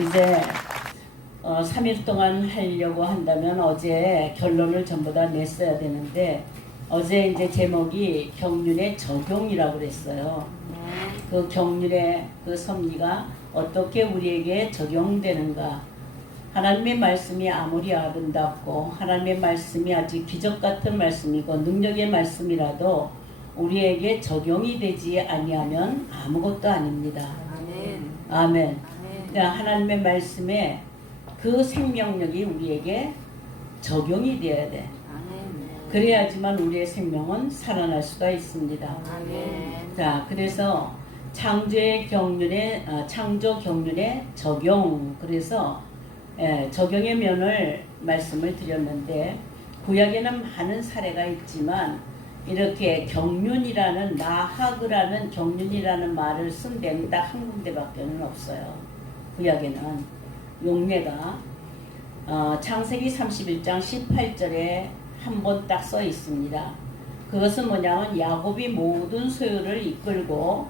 이제 3일 동안 하려고 한다면 어제 결론을 전부 다 냈어야 되는데 어제 이제 제목이 경륜의 적용이라고 그랬어요. 그 경륜의 그 섭리가 어떻게 우리에게 적용되는가. 하나님의 말씀이 아무리 아름답고 하나님의 말씀이 아주 기적 같은 말씀이고 능력의 말씀이라도 우리에게 적용이 되지 아니하면 아무것도 아닙니다. 아멘. 아멘. 그러니까 하나님의 말씀에 그 생명력이 우리에게 적용이 되어야 돼. 아멘. 그래야지만 우리의 생명은 살아날 수가 있습니다. 아멘. 자, 그래서 창조 경륜의 적용. 그래서 적용의 면을 말씀을 드렸는데 구약에는 많은 사례가 있지만 이렇게 경륜이라는 나하그라는 경륜이라는 말을 쓴 데는 딱 한 군데밖에는 없어요. 구약에는 용례가 창세기 31장 18절에 한 번 딱 써 있습니다. 그것은 뭐냐면 야곱이 모든 소유를 이끌고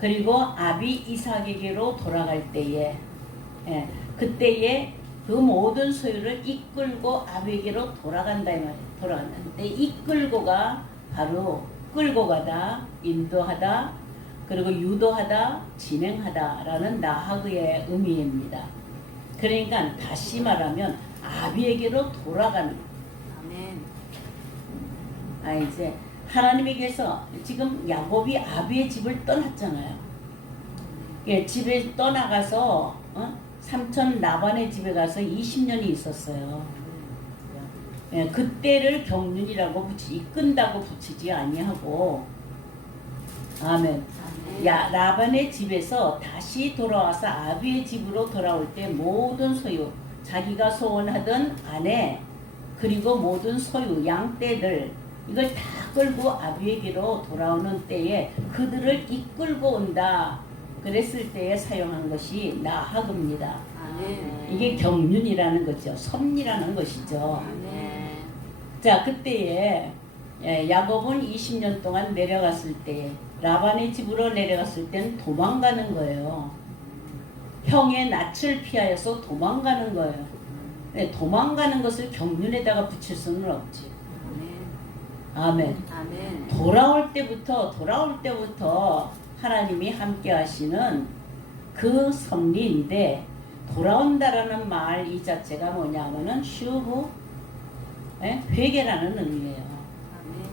그리고 아비 이삭에게로 돌아갈 때에 그때에 그 모든 소유를 이끌고 아비에게로 돌아간다 이 말이에요. 돌아갔는데 이끌고가 바로 끌고 가다, 인도하다, 그리고 유도하다, 진행하다라는 나하그의 의미입니다. 그러니까 다시 말하면 아비에게로 돌아가는. 아멘. 이제 하나님에게서 지금 야곱이 아비의 집을 떠났잖아요. 집에 떠나가서 삼촌 라반의 집에 가서 20년이 있었어요. 그때를 경륜이라고 이끈다고 붙이지 아니하고 아멘. 라반의 집에서 다시 돌아와서 아비의 집으로 돌아올 때 모든 소유, 자기가 소원하던 아내 그리고 모든 소유, 양떼들 이걸 다 끌고 아비에게로 돌아오는 때에 그들을 이끌고 온다. 그랬을 때에 사용한 것이 나하그입니다. 아멘. 이게 경륜이라는 거죠. 섭리라는 것이죠. 아멘. 자, 그때에 야곱은 20년 동안 내려갔을 때 라반의 집으로 내려갔을 때는 도망가는 거예요. 형의 낯을 피하여서 도망가는 거예요. 도망가는 것을 경륜에다가 붙일 수는 없지. 아멘. 아멘. 돌아올 때부터 하나님이 함께 하시는 그 섭리인데 돌아온다라는 말 이 자체가 뭐냐면은 슈브 회개라는 의미예요. 아멘.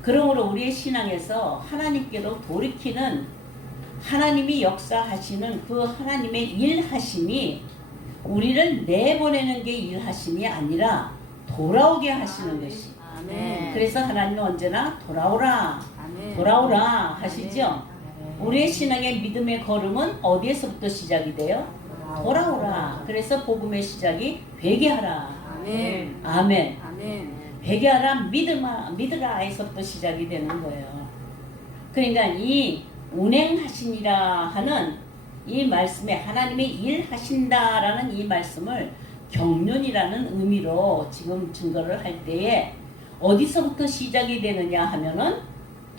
그러므로 우리의 신앙에서 하나님께로 돌이키는 하나님이 역사하시는 그 하나님의 일하심이 우리를 내보내는 게 일하심이 아니라 돌아오게 하시는 것이. 아멘. 그래서 하나님은 언제나 돌아오라 아멘. 돌아오라 하시죠. 아멘. 우리의 신앙의 믿음의 걸음은 어디에서부터 시작이 돼요? 돌아오라. 그래서 복음의 시작이 회개하라. 아멘. 아멘. 아멘. 회개하라 믿으라에서부터 시작이 되는 거예요. 그러니까 이 운행하시니라 하는 이 말씀에 하나님의 일하신다라는 이 말씀을 경륜이라는 의미로 지금 증거를 할 때에 어디서부터 시작이 되느냐 하면은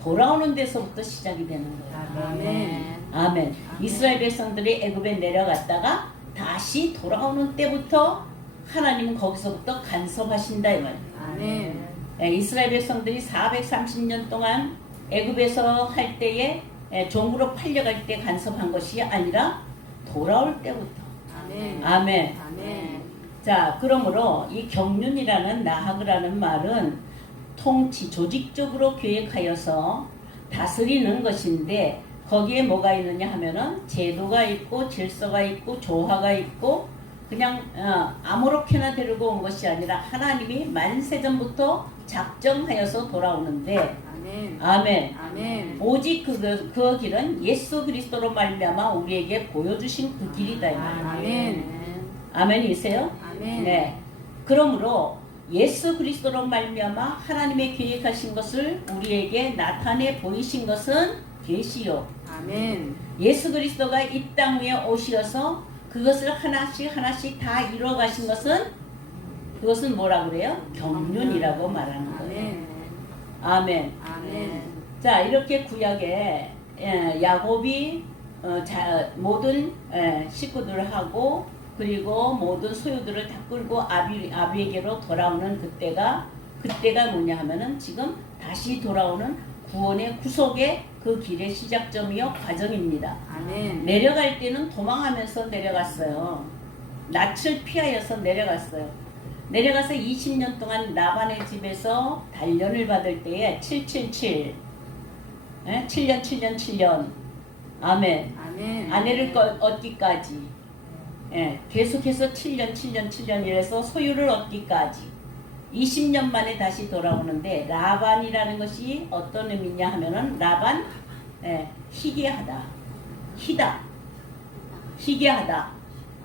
돌아오는 데서부터 시작이 되는 거예요. 아멘. 아멘. 이스라엘 백성들이 애굽에 내려갔다가 다시 돌아오는 때부터 하나님은 거기서부터 간섭하신다 이 말이에요. 아멘. 이스라엘 백성들이 430년 동안 애굽에서 할 때에 종으로 팔려갈 때 간섭한 것이 아니라 돌아올 때부터. 아멘. 아멘. 아멘. 자, 그러므로 이 경륜이라는 나하그라는 말은 통치, 조직적으로 계획하여서 다스리는 것인데 거기에 뭐가 있느냐 하면은 제도가 있고 질서가 있고 조화가 있고 그냥 아무렇게나 데리고 온 것이 아니라 하나님이 만세전부터 작정하여서 돌아오는데 아멘. 아멘. 아멘. 오직 그 길은 예수 그리스도로 말미암아 우리에게 보여주신 그 길이다 이 말이에요. 아멘. 아멘이세요? 아멘. 네. 그러므로 예수 그리스도로 말미암아 하나님의 계획하신 것을 우리에게 나타내 보이신 것은 계시요. 아멘. 예수 그리스도가 이 땅 위에 오셔서 그것을 하나씩 다 이루어 가신 것은 그것은 뭐라 그래요? 경륜이라고 말하는 거예요. 아멘. 아멘. 아멘. 자, 이렇게 구약에 야곱이 모든 식구들하고 그리고 모든 소유들을 다 끌고 아비에게로 돌아오는 그때가 뭐냐 하면은 지금 다시 돌아오는 구원의 구속의 그 길의 시작점이요 과정입니다. 아멘. 내려갈 때는 도망하면서 내려갔어요. 낯을 피하여서 내려갔어요. 내려가서 20년 동안 라반의 집에서 단련을 받을 때에 777 7년 7년 7년 아멘. 아멘. 아내를 얻기까지 계속해서 7년 7년 7년 이래서 소유를 얻기까지 20년 만에 다시 돌아오는데 라반이라는 것이 어떤 의미냐 하면은 라반 희귀하다 희귀하다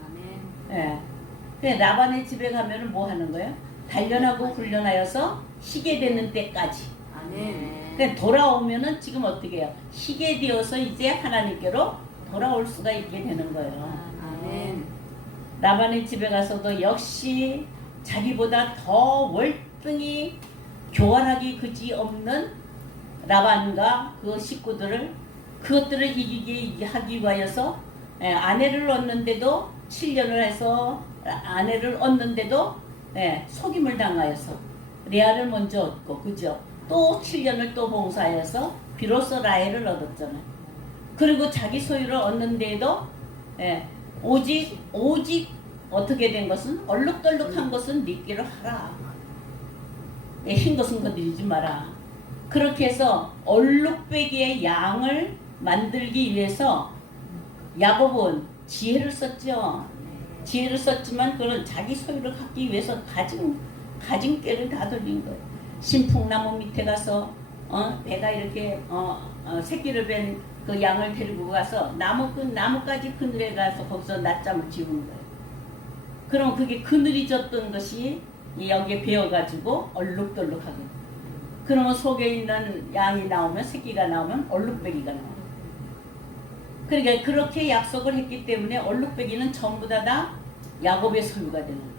아멘. 라반의 집에 가면은 뭐 하는 거예요? 단련하고 훈련하여서 희게 되는 때까지 아멘. 돌아오면은 지금 어떻게 해요? 희게 되어서 이제 하나님께로 돌아올 수가 있게 되는 거예요. 아멘. 라반의 집에 가서도 역시 자기보다 더 월등히 교활하기 그지없는 라반과 그 식구들을 그것들을 이기게 하기 위하여서 아내를 얻는데도 7년을 해서 아내를 얻는데도 속임을 당하여서 레아를 먼저 얻고 그죠? 또 7년을 또 봉사하여서 비로소 라헬을 얻었잖아요. 그리고 자기 소유를 얻는데도 오직 어떻게 된 것은 얼룩덜룩한 것은 믿기를 하라. 흰 것은 건드리지 마라. 그렇게 해서 얼룩배기의 양을 만들기 위해서 야곱은 지혜를 썼죠. 지혜를 썼지만 그는 자기 소유를 갖기 위해서 가진 꾀를 다 돌린 거예요. 신풍나무 밑에 가서 배가 이렇게 새끼를 뺀 그 양을 데리고 가서 나무까지 그늘에 가서 거기서 낮잠을 지우는 거예요. 그럼 그게 그늘이 졌던 것이 여기에 베어가지고 얼룩덜룩하게. 그러면 속에 있는 양이 나오면 새끼가 나오면 얼룩배기가 나와요. 그러니까 그렇게 약속을 했기 때문에 얼룩배기는 전부 다 야곱의 소유가 되는 거예요.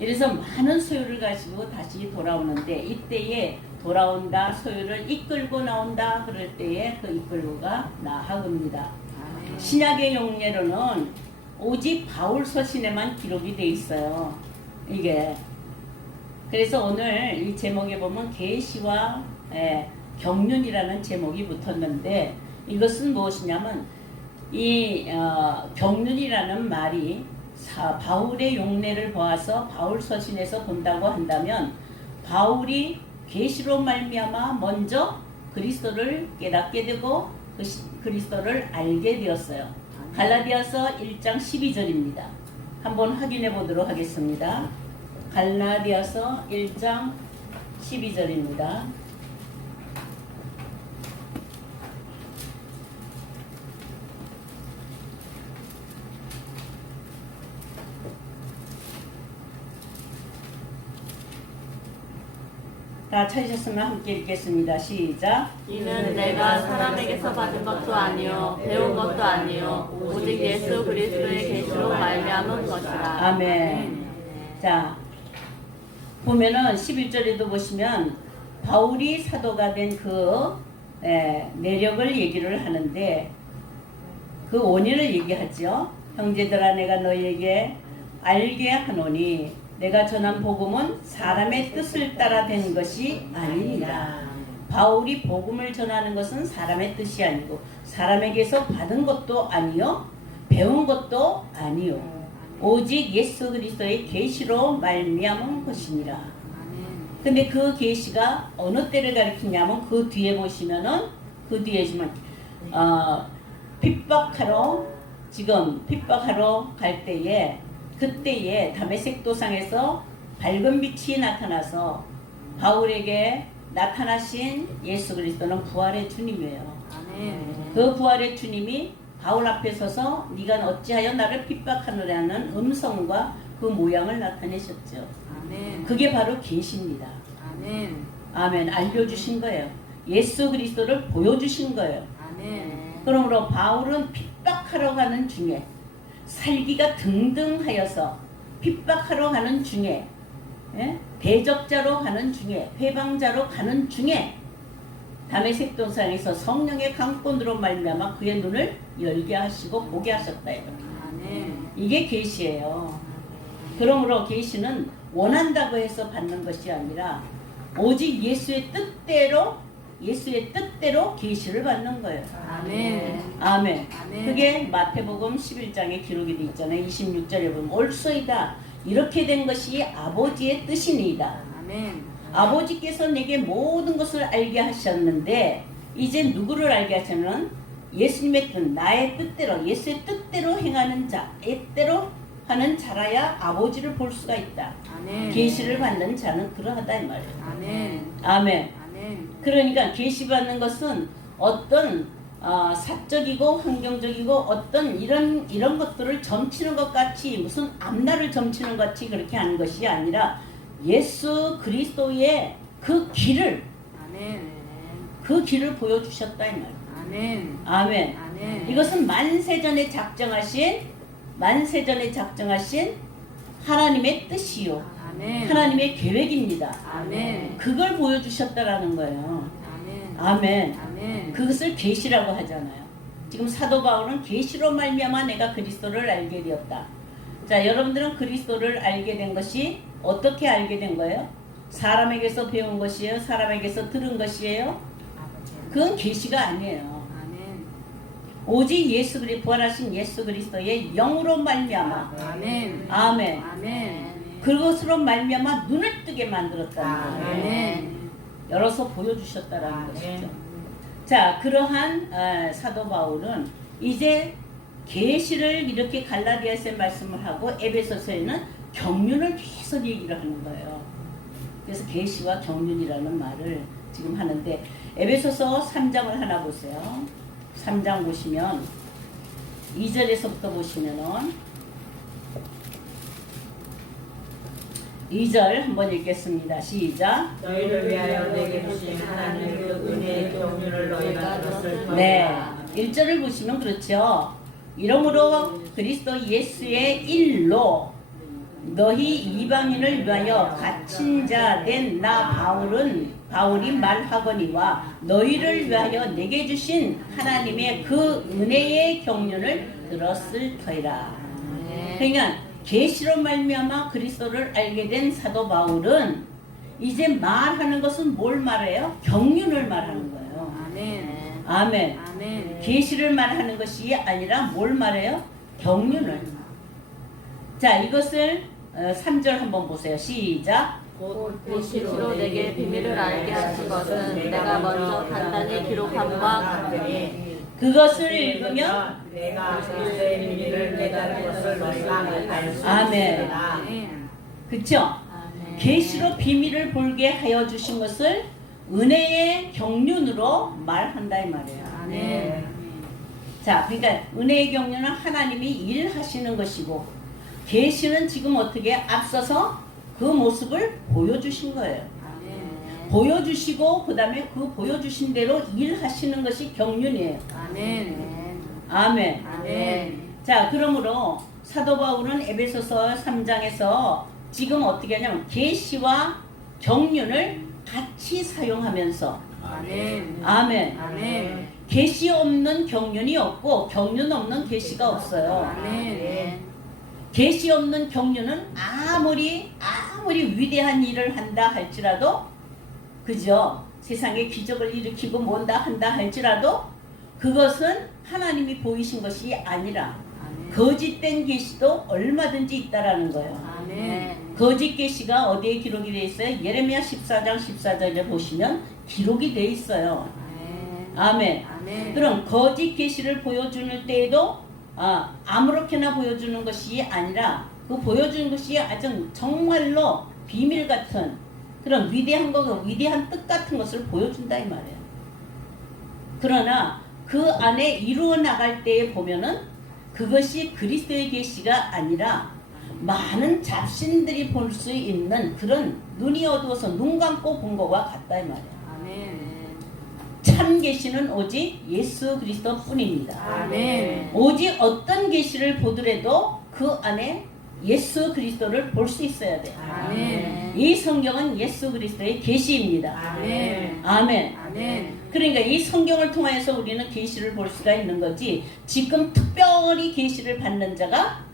이래서 많은 소유를 가지고 다시 돌아오는데 이때에 돌아온다 소유를 이끌고 나온다 그럴 때에 그 이끌고가 나하급니다. 신약의 용례로는 오직 바울 서신에만 기록이 돼 있어요. 이게 그래서 오늘 이 제목에 보면 계시와 경륜이라는 제목이 붙었는데 이것은 무엇이냐면 이 경륜이라는 말이 바울의 용례를 보아서 바울 서신에서 본다고 한다면 바울이 계시로 말미암아 먼저 그리스도를 깨닫게 되고 그리스도를 알게 되었어요. 갈라디아서 1장 12절입니다. 한번 확인해 보도록 하겠습니다. 갈라디아서 1장 12절입니다. 다 찾으셨으면 함께 읽겠습니다. 시작. 이는 내가 사람에게서 받은 것도 아니요 배운 것도 아니요 오직 예수 그리스도의 계시로 말미암은 것이라. 아멘. 자, 보면은 11절에도 보시면 바울이 사도가 된 그 내력을 얘기를 하는데 그 원인을 얘기하죠. 형제들아 내가 너희에게 알게 하노니 내가 전한 복음은 사람의 뜻을 따라 된 것이 아니니라. 바울이 복음을 전하는 것은 사람의 뜻이 아니고 사람에게서 받은 것도 아니요 배운 것도 아니요 오직 예수 그리스도의 계시로 말미암은 것이니라. 근데 그 계시가 어느 때를 가리키냐면 그 뒤에 보시면은 그 뒤에 보시면 핍박하러 갈 때에 그때에 다메섹 도상에서 밝은 빛이 나타나서 바울에게 나타나신 예수 그리스도는 부활의 주님이에요. 아멘. 그 부활의 주님이 바울 앞에 서서 네가 어찌하여 나를 핍박하느냐는 음성과 그 모양을 나타내셨죠. 아멘. 그게 바로 계시입니다. 아멘. 아멘. 알려주신 거예요. 예수 그리스도를 보여주신 거예요. 아멘. 그러므로 바울은 핍박하러 가는 중에 살기가 등등하여서 핍박하러 가는 중에 대적자로 가는 중에 회방자로 가는 중에 다메섹 동산에서 성령의 강권으로 말미암아 그의 눈을 열게 하시고 보게 하셨다. 이렇게. 아멘. 이게 계시예요. 그러므로 계시는 원한다고 해서 받는 것이 아니라 오직 예수의 뜻대로 계시를 받는 거예요. 아멘. 아멘. 아멘. 그게 마태복음 11장에 기록이 돼 있잖아요. 26절에 보면 옳소이다. 이렇게 된 것이 아버지의 뜻이니이다. 아멘. 아버지께서 내게 모든 것을 알게 하셨는데 이제 누구를 알게 하셨는? 예수님의 뜻, 나의 뜻대로, 예수의 뜻대로 행하는 자, 뜻대로 하는 자라야 아버지를 볼 수가 있다. 아멘. 계시를 받는 자는 그러하다 이 말이에요. 아멘. 아멘. 아멘. 그러니까 계시 받는 것은 어떤 사적이고 환경적이고 어떤 이런 것들을 점치는 것 같이 무슨 앞날을 점치는 것 같이 그렇게 하는 것이 아니라 예수 그리스도의 그 길을 보여주셨다 이 말이에요. 아멘. 아멘. 아멘. 이것은 만세전에 작정하신 하나님의 뜻이요. 아멘. 하나님의 계획입니다. 아멘. 그걸 보여주셨다라는 거예요. 아멘. 아멘. 아멘. 그것을 계시라고 하잖아요. 지금 사도 바울은 계시로 말미암아 내가 그리스도를 알게 되었다. 자, 여러분들은 그리스도를 알게 된 것이 어떻게 알게 된 거예요? 사람에게서 배운 것이에요? 사람에게서 들은 것이에요? 그건 계시가 아니에요. 아멘. 오직 부활하신 예수 그리스도의 영으로 말미암아. 아멘. 아멘. 아멘. 그것으로 말미암아 눈을 뜨게 만들었다는 거예요. 아멘. 열어서 보여주셨다라는 것이죠. 자, 그러한 사도 바울은 이제 계시를 이렇게 갈라디아서에 말씀을 하고 에베소서에는 경륜을 계속 얘기를 하는 거예요. 그래서 계시와 경륜이라는 말을 지금 하는데 에베소서 3장을 하나 보세요. 3장 보시면 2절에서부터 보시면은 2절 한번 읽겠습니다. 시작. 너희를 위하여 내게 주신 하나님의 그 은혜의 경륜을 너희가 들었을 터이다. 네, 1절을 보시면 그렇죠. 이러므로 그리스도 예수의 일로 너희 이방인을 위하여 갇힌 자 된 나 바울이 말하거니와 너희를 위하여 내게 주신 하나님의 그 은혜의 경륜을 들었을 터이라. 그러니까 계시로 말미암아 그리스도를 알게 된 사도 바울은 이제 말하는 것은 뭘 말해요? 경륜을 말하는 거예요. 아멘. 아멘. 아멘. 계시를 말하는 것이 아니라 뭘 말해요? 경륜을. 자, 이것을 3절 한번 보세요. 시작. 곧 계시로 내게 비밀을 알게 하신 것은 내가 먼저 간단히 기록한 바 같으니 그것을 읽으면 내가 그리스도의 비밀을 깨달은 것을 너희가 알수 아멘. 있으리라. 아멘. 그쵸? 계시로 비밀을 볼게 하여 주신 것을 은혜의 경륜으로 말한다 이 말이에요. 아멘. 자, 그러니까 은혜의 경륜은 하나님이 일하시는 것이고 계시는 지금 어떻게 앞서서 그 모습을 보여주신 거예요. 아멘. 보여주시고 그 다음에 그 보여주신 대로 일하시는 것이 경륜이에요. 아멘. 아멘. 아멘. 자, 그러므로 사도 바울은 에베소서 3장에서 지금 어떻게 하냐면 계시와 경륜을 같이 사용하면서 아멘. 아멘. 아멘. 계시 없는 경륜이 없고 경륜 없는 계시가 없어요. 아멘. 계시 없는 경륜은 아무리 위대한 일을 한다 할지라도 그죠? 세상에 기적을 일으키고 뭔다 한다 할지라도 그것은 하나님이 보이신 것이 아니라 거짓된 계시도 얼마든지 있다라는 거예요. 아멘. 거짓 계시가 어디에 기록이 되어 있어요? 예레미야 14장 14절에 보시면 기록이 되어 있어요. 아멘. 아멘. 그럼 거짓 계시를 보여주는 때에도 아무렇게나 보여주는 것이 아니라 그 보여주는 것이 아주 정말로 비밀 같은 그런 위대한 뜻 같은 것을 보여준다 이 말이에요. 그러나 그 안에 이루어 나갈 때에 보면은 그것이 그리스도의 계시가 아니라 많은 잡신들이 볼 수 있는 그런 눈이 어두워서 눈 감고 본 것과 같다 이 말이에요. 아멘. 참 계시는 오직 예수 그리스도 뿐입니다. 아멘. 오직 어떤 계시를 보더라도 그 안에 예수 그리스도를 볼 수 있어야 돼요. 아멘. 이 성경은 예수 그리스도의 계시입니다. 아멘. 아멘. 아멘. 그러니까 이 성경을 통해서 우리는 계시를 볼 수가 있는 거지 지금 특별히 계시를 받는 자가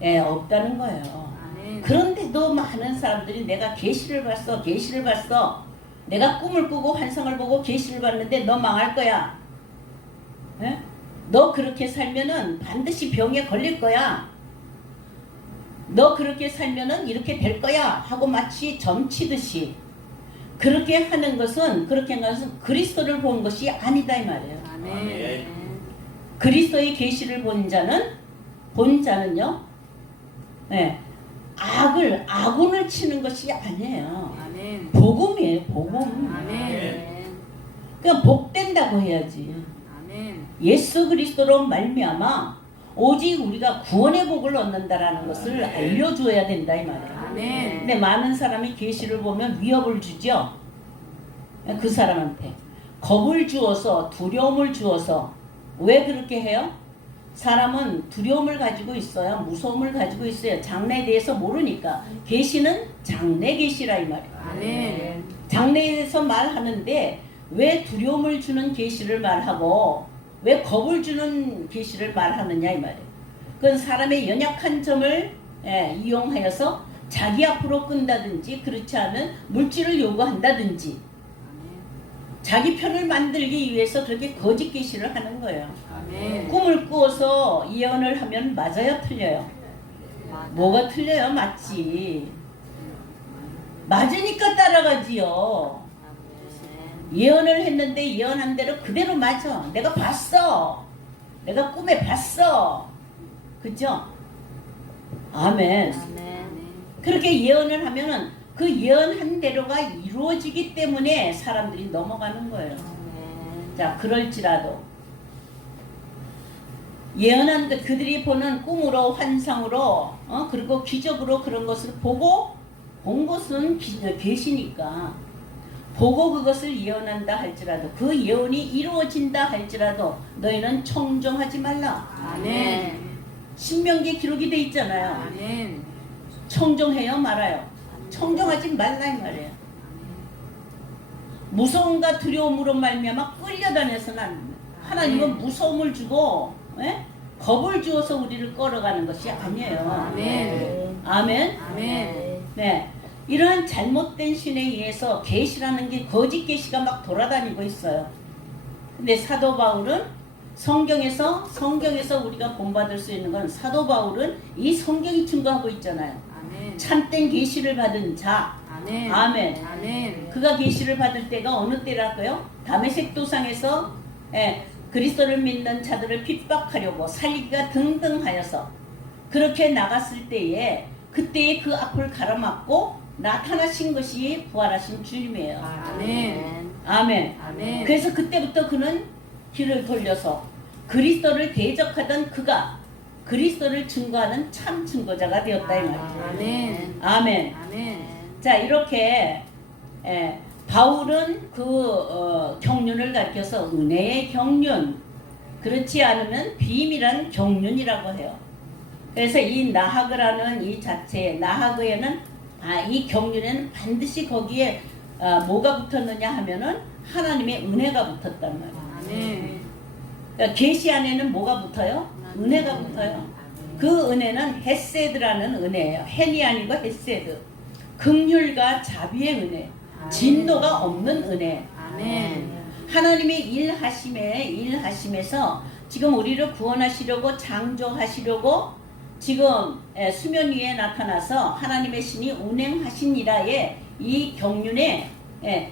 없다는 거예요. 아멘. 그런데도 많은 사람들이 내가 계시를 봤어, 계시를 봤어. 내가 꿈을 꾸고 환상을 보고 계시를 봤는데 너 망할 거야. 에? 너 그렇게 살면은 반드시 병에 걸릴 거야. 너 그렇게 살면은 이렇게 될 거야 하고 마치 점치듯이 그렇게 하는 것은 그리스도를 본 것이 아니다 이 말이에요. 아멘. 그리스도의 계시를 본 자는요, 아군을 치는 것이 아니에요. 아멘. 복음이에요, 복음. 아멘. 그냥 복된다고 해야지. 아멘. 예수 그리스도로 말미암아 오직 우리가 구원의 복을 얻는다라는 것을 알려줘야 된다 이 말이에요. 아멘. 근데 많은 사람이 계시를 보면 위협을 주죠. 그 사람한테 겁을 주어서 두려움을 주어서 왜 그렇게 해요? 사람은 두려움을 가지고 있어요. 무서움을 가지고 있어요. 장래에 대해서 모르니까. 계시는 장래 계시라 이 말이에요. 아멘. 장래에 대해서 말하는데 왜 두려움을 주는 계시를 말하고 왜 겁을 주는 계시를 말하느냐 이 말이에요. 그건 사람의 연약한 점을 이용하여서 자기 앞으로 끈다든지 그렇지 않으면 물질을 요구한다든지 자기 편을 만들기 위해서 그렇게 거짓 계시를 하는 거예요. 아멘. 꿈을 꾸어서 예언을 하면 맞아요, 틀려요? 뭐가 틀려요? 맞지. 맞으니까 따라가지요. 예언을 했는데 예언한 대로 그대로 맞아. 내가 봤어. 내가 꿈에 봤어. 그죠? 아멘. 아멘. 그렇게 예언을 하면은 그 예언한 대로가 이루어지기 때문에 사람들이 넘어가는 거예요. 자, 그럴지라도 예언한 것 그들이 보는 꿈으로 환상으로 그리고 기적으로 그런 것을 보고 본 것은 계시니까 보고 그것을 예언한다 할지라도 그 예언이 이루어진다 할지라도 너희는 청종하지 말라. 아멘. 신명기에 기록이 돼 있잖아요. 아멘. 청종해요 말아요? 청종하지 말라 이 말이에요. 무서움과 두려움으로 말미암아 끌려다녀서는 안 됩니다. 하나님은 무서움을 주고 겁을 주어서 우리를 끌어가는 것이 아니에요. 아멘. 아멘. 아멘. 네, 이러한 잘못된 신에 의해서 계시라는 게 거짓 계시가 막 돌아다니고 있어요. 근데 사도 바울은 성경에서 우리가 본받을 수 있는 건 사도 바울은 이 성경이 증거하고 있잖아요. 아멘. 참된 계시를 받은 자. 아멘. 아멘. 아멘. 그가 계시를 받을 때가 어느 때랄까요? 다메섹 도상에서 그리스도를 믿는 자들을 핍박하려고 살리기가 등등하여서 그렇게 나갔을 때에 그때에 그 앞을 가로막고 나타나신 것이 부활하신 주님이에요. 아멘. 아멘. 아멘. 그래서 그때부터 그는 길을 돌려서 그리스도를 대적하던 그가 그리스도를 증거하는 참 증거자가 되었다 이 말이에요. 아멘. 아멘. 아멘. 자, 이렇게 바울은 그 경륜을 가리켜서 은혜의 경륜, 그렇지 않으면 비밀한 경륜이라고 해요. 그래서 이 나하그라는 이 자체, 나하그에는 이 경륜에는 반드시 거기에 뭐가 붙었느냐 하면은 하나님의 은혜가 붙었단 말이에요. 아멘. 그러니까 계시 안에는 뭐가 붙어요? 은혜가 붙어요. 그 은혜는 헤세드라는 은혜예요. 헨이 아니고 헤세드. 긍휼과 자비의 은혜, 진노가 없는 은혜. 아멘. 하나님의 일하심에서 지금 우리를 구원하시려고 창조하시려고 지금 수면 위에 나타나서 하나님의 신이 운행하시니라의 이 경륜의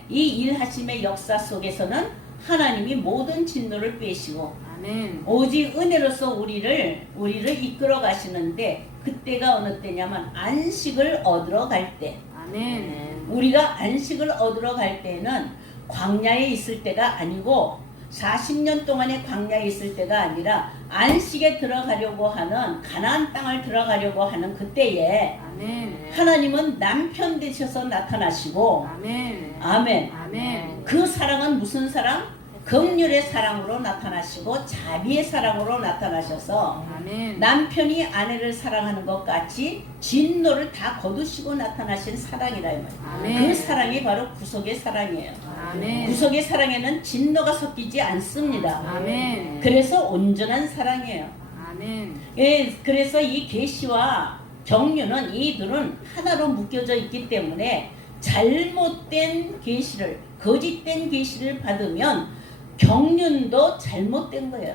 이 일하심의 역사 속에서는 하나님이 모든 진노를 빼시고 아멘. 오직 은혜로서 우리를 이끌어 가시는데 그때가 어느 때냐면 안식을 얻으러 갈 때. 아멘. 우리가 안식을 얻으러 갈 때는 광야에 있을 때가 아니고 40년 동안의 광야에 있을 때가 아니라 안식에 들어가려고 하는 가나안 땅을 들어가려고 하는 그때에 아멘. 하나님은 남편 되셔서 나타나시고 아멘. 아멘. 아멘. 그 사랑은 무슨 사랑? 긍휼의 사랑으로 나타나시고 자비의 사랑으로 나타나셔서 아멘. 남편이 아내를 사랑하는 것 같이 진노를 다 거두시고 나타나신 사랑이라 이 말이에요. 아멘. 그 사랑이 바로 구속의 사랑이에요. 아멘. 구속의 사랑에는 진노가 섞이지 않습니다. 아멘. 그래서 온전한 사랑이에요. 아멘. 예, 그래서 이 계시와 경륜은 이 둘은 하나로 묶여져 있기 때문에 잘못된 계시를, 거짓된 계시를 받으면 경륜도 잘못된 거예요.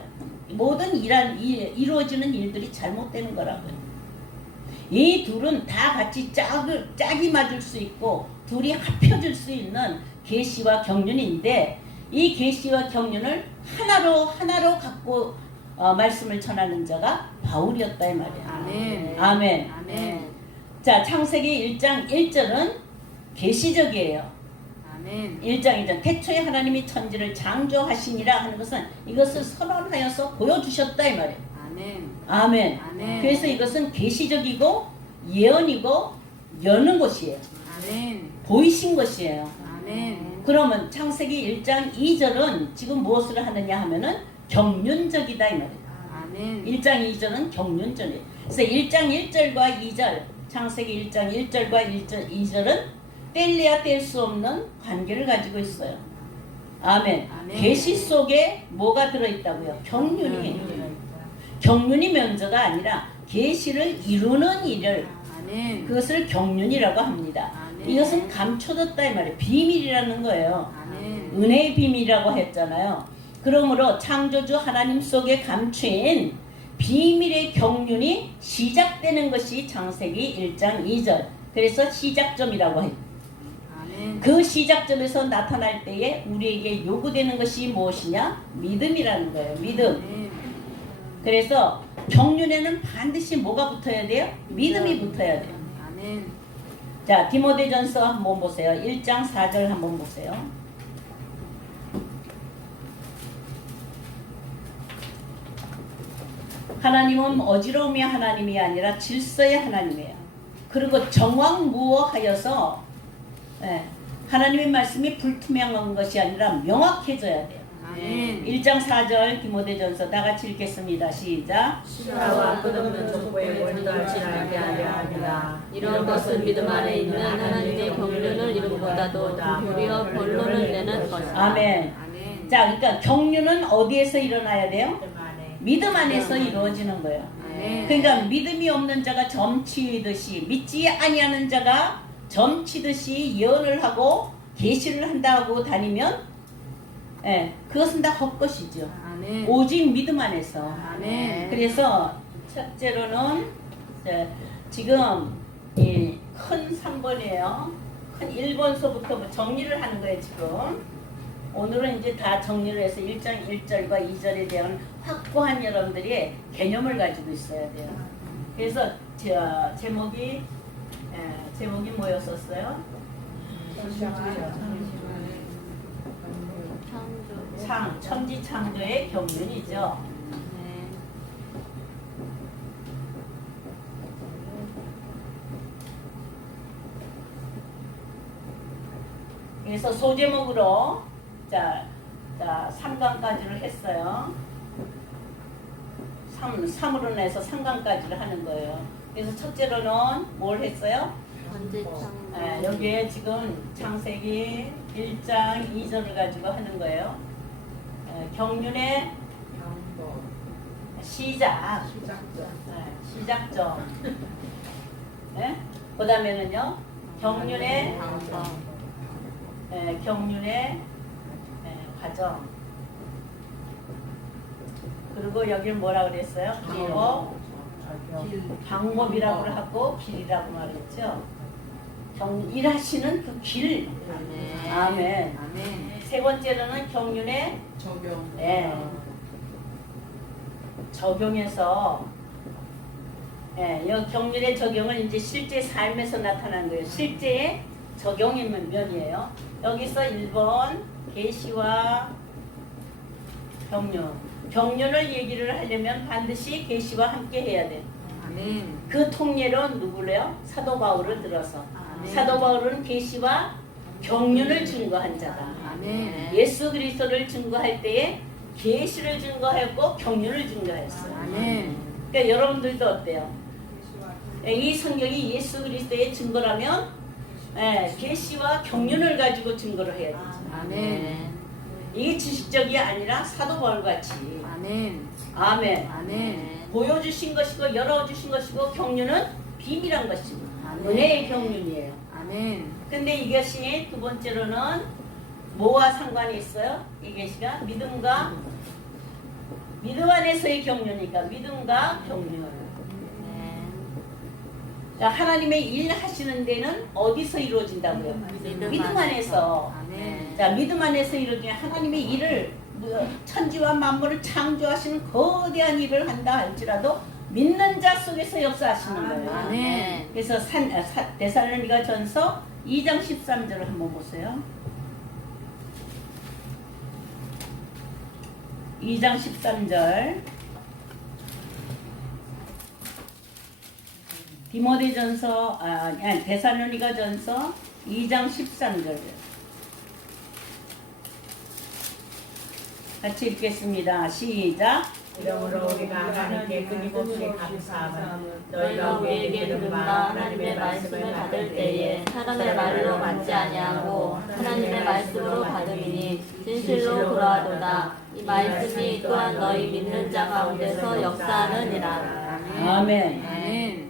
모든 이루어지는 일들이 잘못되는 거라고요. 이 둘은 다 같이 짝이 맞을 수 있고 둘이 합혀질 수 있는 계시와 경륜인데 이 계시와 경륜을 하나로 갖고 말씀을 전하는 자가 바울이었다 이 말이에요. 아멘. 아멘. 아멘. 자, 창세기 1장 1절은 계시적이에요. 아멘. 1장 2절 태초에 하나님이 천지를 창조하시니라 하는 것은 이것을 선언하여서 보여주셨다 이 말이에요. 아멘. 아멘. 아멘. 그래서 이것은 계시적이고 예언이고 여는 것이에요. 아멘. 보이신 것이에요. 아멘. 그러면 창세기 1장 2절은 지금 무엇을 하느냐 하면은 경륜적이다 이 말이에요. 아멘. 1장 2절은 경륜절이에요. 그래서 1장 1절과 2절, 창세기 1장 1절과 2절은 뗄래야 뗄 수 없는 관계를 가지고 있어요. 아멘. 아멘. 계시 속에 뭐가 들어있다고요? 경륜이. 경륜이 면제가 아니라 계시를 이루는 일을 아멘. 그것을 경륜이라고 합니다. 아멘. 이것은 감춰졌다 이 말이에요. 비밀이라는 거예요. 아멘. 은혜의 비밀이라고 했잖아요. 그러므로 창조주 하나님 속에 감추인 비밀의 경륜이 시작되는 것이 창세기 1장 2절. 그래서 시작점이라고 해요. 아멘. 그 시작점에서 나타날 때에 우리에게 요구되는 것이 무엇이냐? 믿음이라는 거예요. 믿음. 아멘. 그래서 경륜에는 반드시 뭐가 붙어야 돼요? 믿음이 붙어야 돼요. 아멘. 자, 디모데전서 한번 보세요. 1장 4절 한번 보세요. 하나님은 어지러움의 하나님이 아니라 질서의 하나님이에요. 그리고 정황무어하여서 하나님의 말씀이 불투명한 것이 아니라 명확해져야 돼요. 아멘. 1장 4절 디모데전서 다 같이 읽겠습니다. 시작. 신화와 끝없는 족보의 원리를 알게 하려 합니다. 이런 것은 믿음 안에 있는 하나님의 경륜을 이루보다도 도리어 본론을 내는 것이다. 아멘. 아멘. 자, 그러니까 경륜은 어디에서 일어나야 돼요? 그만해. 믿음 안에서 이루어지는 거예요. 아멘. 그러니까 믿음이 없는 자가 점치듯이 믿지 아니하는 자가 점치듯이 예언을 하고 계시를 한다고 다니면 그것은 다 헛것이죠. 아멘. 오직 믿음 안에서. 아멘. 그래서 첫째로는 지금 이 큰 3번이에요. 큰 1번서부터 정리를 하는 거예요 지금. 오늘은 이제 다 정리를 해서 1장 1절과 2절에 대한 확고한 여러분들이 개념을 가지고 있어야 돼요. 그래서 제목이 뭐였었어요? 천지 창조의 경륜이죠. 아멘. 그래서 소제목으로 자 3강까지를 했어요. 3으로 내서 3강까지를 하는 거예요. 그래서 첫째로는 뭘 했어요? 번제창. 여기에 지금 창세기 1장 2절을 가지고 하는 거예요. 경륜의 시작점. 그 다음에는요, 경륜의 과정. 그리고 여기는 뭐라 그랬어요? 방법이라고 하고 길이라고 말했죠. 일하시는 그 길. 아멘. 아멘. 아멘. 세 번째로는 경륜의 적용. 적용해서 이 경륜의 적용은 이제 실제 삶에서 나타난 거예요. 실제의 적용의 면이에요. 여기서 1번 계시와 경륜. 경륜을 얘기를 하려면 반드시 계시와 함께 해야 돼. 아멘. 그 통례로 누구래요? 사도 바울을 들어서. 아멘. 사도 바울은 계시와 경륜을 증거한 자다. 아멘. 예수 그리스도를 증거할 때에 계시를 증거했고 경륜을 증거했어요. 아멘. 그러니까 여러분들도 어때요? 이 성경이 예수 그리스도의 증거라면 계시와 경륜을 가지고 증거를 해야 되죠. 아멘. 이게 지식적이 아니라 사도 바울같이 아멘. 아멘. 아멘. 보여주신 것이고 열어주신 것이고 경륜은 비밀한 것이고 아멘. 은혜의 경륜이에요. 아멘. 근데 이것이 두 번째로는 뭐와 상관이 있어요? 이 계시가 믿음 안에서의 경륜이니까 믿음과 경륜. 자, 하나님의 일 하시는 데는 어디서 이루어진다고요? 믿음 안에서. 아멘. 자, 믿음 안에서 이루어지는 하나님의 일을 천지와 만물을 창조하시는 거대한 일을 한다 할지라도 믿는 자 속에서 역사하시는 거예요. 아멘. 그래서 데살로니가 전서 2장 13절을 한번 보세요. 2장 13절. 디모데전서 데살로니가 전서 2장 13절. 같이 읽겠습니다. 시작. 이러므로 우리가 하나님께 끊임없이 감사함은 너희가 우리에게 들은 바 하나님의 말씀을 받을 때에 사람의 말로 받지 아니하고 하나님의 말씀으로 받으니 진실로 그러하도다. 이 말씀이 또한 너희 믿는 자 가운데서 역사하느니라. 아멘. 아멘.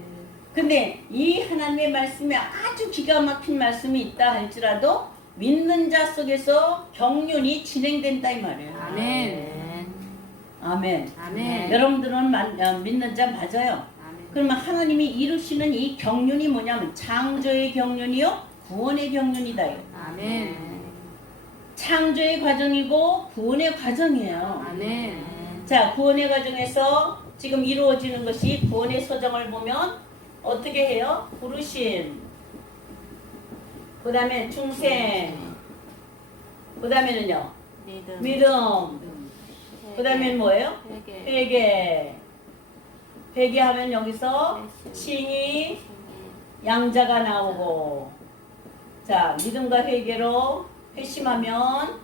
근데 이 하나님의 말씀에 아주 기가 막힌 말씀이 있다 할지라도 믿는 자 속에서 경륜이 진행된다 이 말이에요. 아멘. 아멘. 아멘. 여러분들은 믿는 자 맞아요. 아멘. 그러면 하나님이 이루시는 이 경륜이 뭐냐면 창조의 경륜이요 구원의 경륜이다. 아멘. 창조의 과정이고 구원의 과정이에요. 아멘. 자, 구원의 과정에서 지금 이루어지는 것이 구원의 소정을 보면 어떻게 해요? 부르심, 그 다음에 중생, 그 다음에는요 믿음, 그 다음에는 뭐예요? 회개. 회개하면 여기서 칭의, 양자가 나오고, 자, 믿음과 회개로 회심하면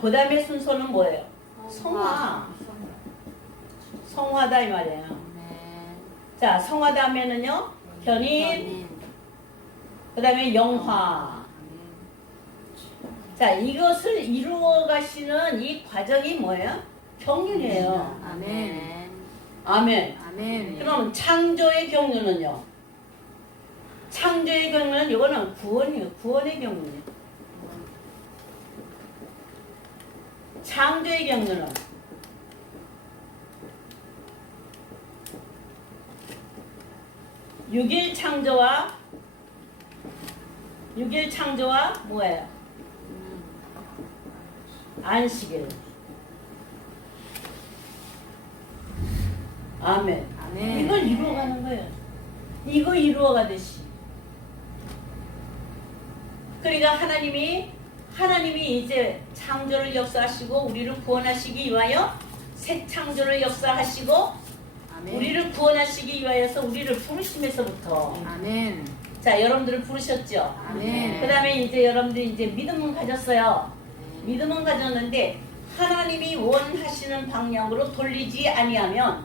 그 다음에 순서는 뭐예요? 성화다 이 말이에요. 자, 성화 다음에는요 견인, 그 다음에 영화. 자, 이것을 이루어 가시는 이 과정이 뭐예요? 경륜이에요. 아멘. 아멘. 아멘. 그럼 창조의 경륜은요? 창조의 경륜은 이거는 구원이에요. 구원의 경륜이에요. 창조의 경륜은 육일 창조와 뭐예요? 안식일. 아멘. 아멘. 이걸 이루어가는 거예요. 이거 이루어가듯이. 그러니까 하나님이 이제 창조를 역사하시고 우리를 구원하시기 위하여 새 창조를 역사하시고 아멘. 우리를 구원하시기 위하여서 우리를 부르심에서부터 아멘. 자, 여러분들을 부르셨죠. 아멘. 그 다음에 이제 여러분들이 이제 믿음은 가졌어요. 믿음은 가졌는데 하나님이 원하시는 방향으로 돌리지 아니하면,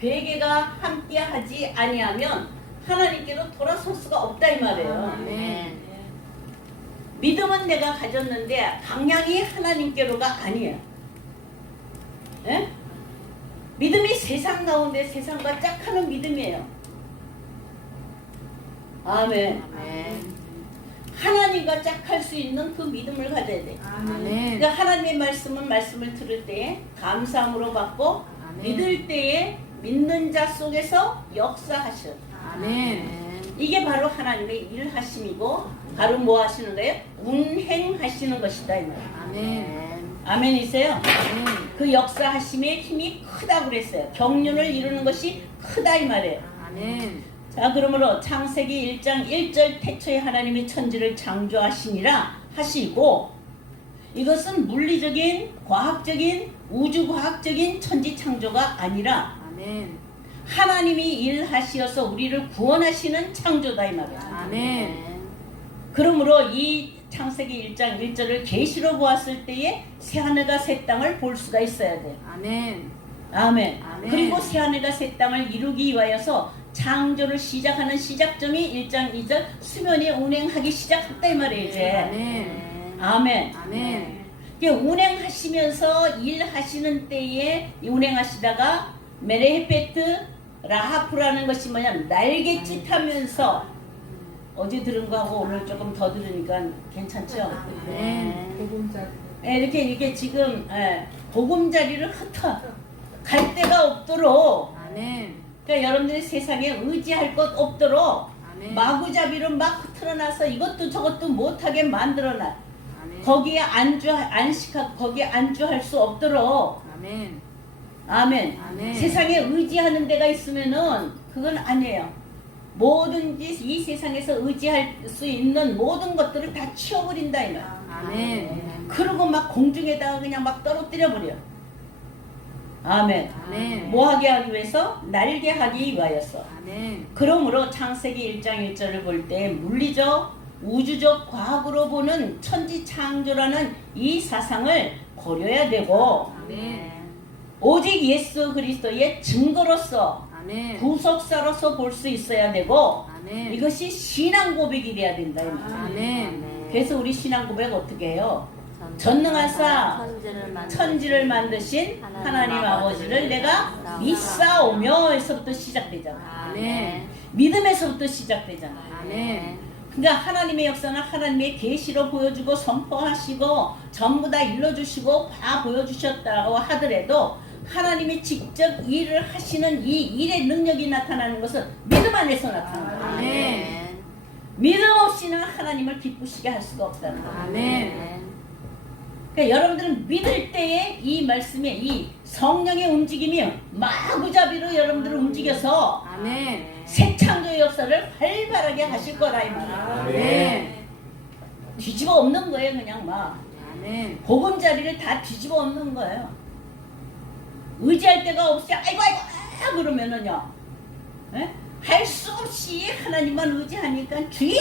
회개가 함께하지 아니하면 하나님께로 돌아설 수가 없다 이 말이에요. 아멘. 믿음은 내가 가졌는데 방향이 하나님께로가 아니에요. 예? 믿음이 세상 가운데 세상과 짝하는 믿음이에요. 아멘. 아멘. 하나님과 짝할 수 있는 그 믿음을 가져야 돼. 아멘. 그러니까 하나님의 말씀을 들을 때에 감사함으로 받고 아멘. 믿을 때에 믿는 자 속에서 역사하셔. 아멘. 이게 바로 하나님의 일하심이고 바로 뭐 하시는 거예요? 운행하시는 것이다 이 말이에요. 아멘. 아멘이세요? 아멘. 그 역사하심의 힘이 크다고 그랬어요. 경륜을 이루는 것이 크다 이 말이에요. 아멘. 자, 그러므로 창세기 1장 1절 태초에 하나님이 천지를 창조하시니라 하시고, 이것은 물리적인 과학적인 우주과학적인 천지 창조가 아니라 아멘. 하나님이 일하시어서 우리를 구원하시는 창조다 이 말이에요. 아멘. 그러므로 이 창세기 1장 1절을 계시로 보았을 때에 새하늘과 새 땅을 볼 수가 있어야 돼. 아멘. 아멘. 아멘. 그리고 새하늘과 새 땅을 이루기 위하여서 창조를 시작하는 시작점이 1장 2절 수면이 운행하기 시작했다 이 말이에요 이제. 아멘. 아멘. 아멘. 이게 운행하시면서 일하시는 때에 운행하시다가 메레헤페트 라하프라는 것이 뭐냐면 날갯짓하면서 어제 들은 거하고 오늘 조금 더 들으니까 괜찮죠? 아멘. 이렇게 지금 보금자리를 흩어 갈 데가 없도록 아멘. 그러니까 여러분들이 세상에 의지할 것 없도록 아멘. 마구잡이로 막 흐트러나서 이것도 저것도 못하게 만들어놔. 아멘. 거기에 안식하고 거기에 안주할 수 없도록. 아멘. 아멘. 아멘. 세상에 의지하는 데가 있으면은 그건 아니에요. 뭐든지 이 세상에서 의지할 수 있는 모든 것들을 다 치워버린다 이 말. 아멘. 그러고 막 공중에다가 그냥 막 떨어뜨려 버려. 아멘. 아멘. 뭐 하게 하기 위해서? 날게 하기 위하여서. 아멘. 그러므로 창세기 1장 1절을 볼 때 물리적, 우주적, 과학으로 보는 천지 창조라는 이 사상을 고려해야 되고 아멘. 오직 예수 그리스도의 증거로서 아멘. 구속사로서 볼 수 있어야 되고 아멘. 이것이 신앙 고백이 돼야 된다 이 말. 아멘. 그래서 우리 신앙 고백 어떻게 해요? 전능하사 천지를 만드신 하나님 아버지를 내가 믿사오며 에서부터 시작되잖아. 아멘. 믿음에서부터 시작되잖아. 아멘. 그러니까 하나님의 역사는 하나님의 계시로 보여주고 선포하시고 전부 다 일러주시고 다 보여주셨다고 하더라도 하나님이 직접 일을 하시는 이 일의 능력이 나타나는 것은 믿음 안에서 나타나는 거예요. 아멘. 믿음 없이는 하나님을 기쁘시게 할 수가 없다는 거예요. 아멘. 그러니까 여러분들은 믿을 때에 이 말씀에 이 성령의 움직임이 마구잡이로 여러분들을 움직여서 아멘. 새 창조의 역사를 활발하게 하실 거라 이 말이에요. 아멘. 뒤집어 엎는 거예요 그냥 막. 아멘. 보금자리를 다 뒤집어 엎는 거예요. 의지할 데가 없이 아이고 그러면은요 할 수 없이 하나님만 의지하니까 주여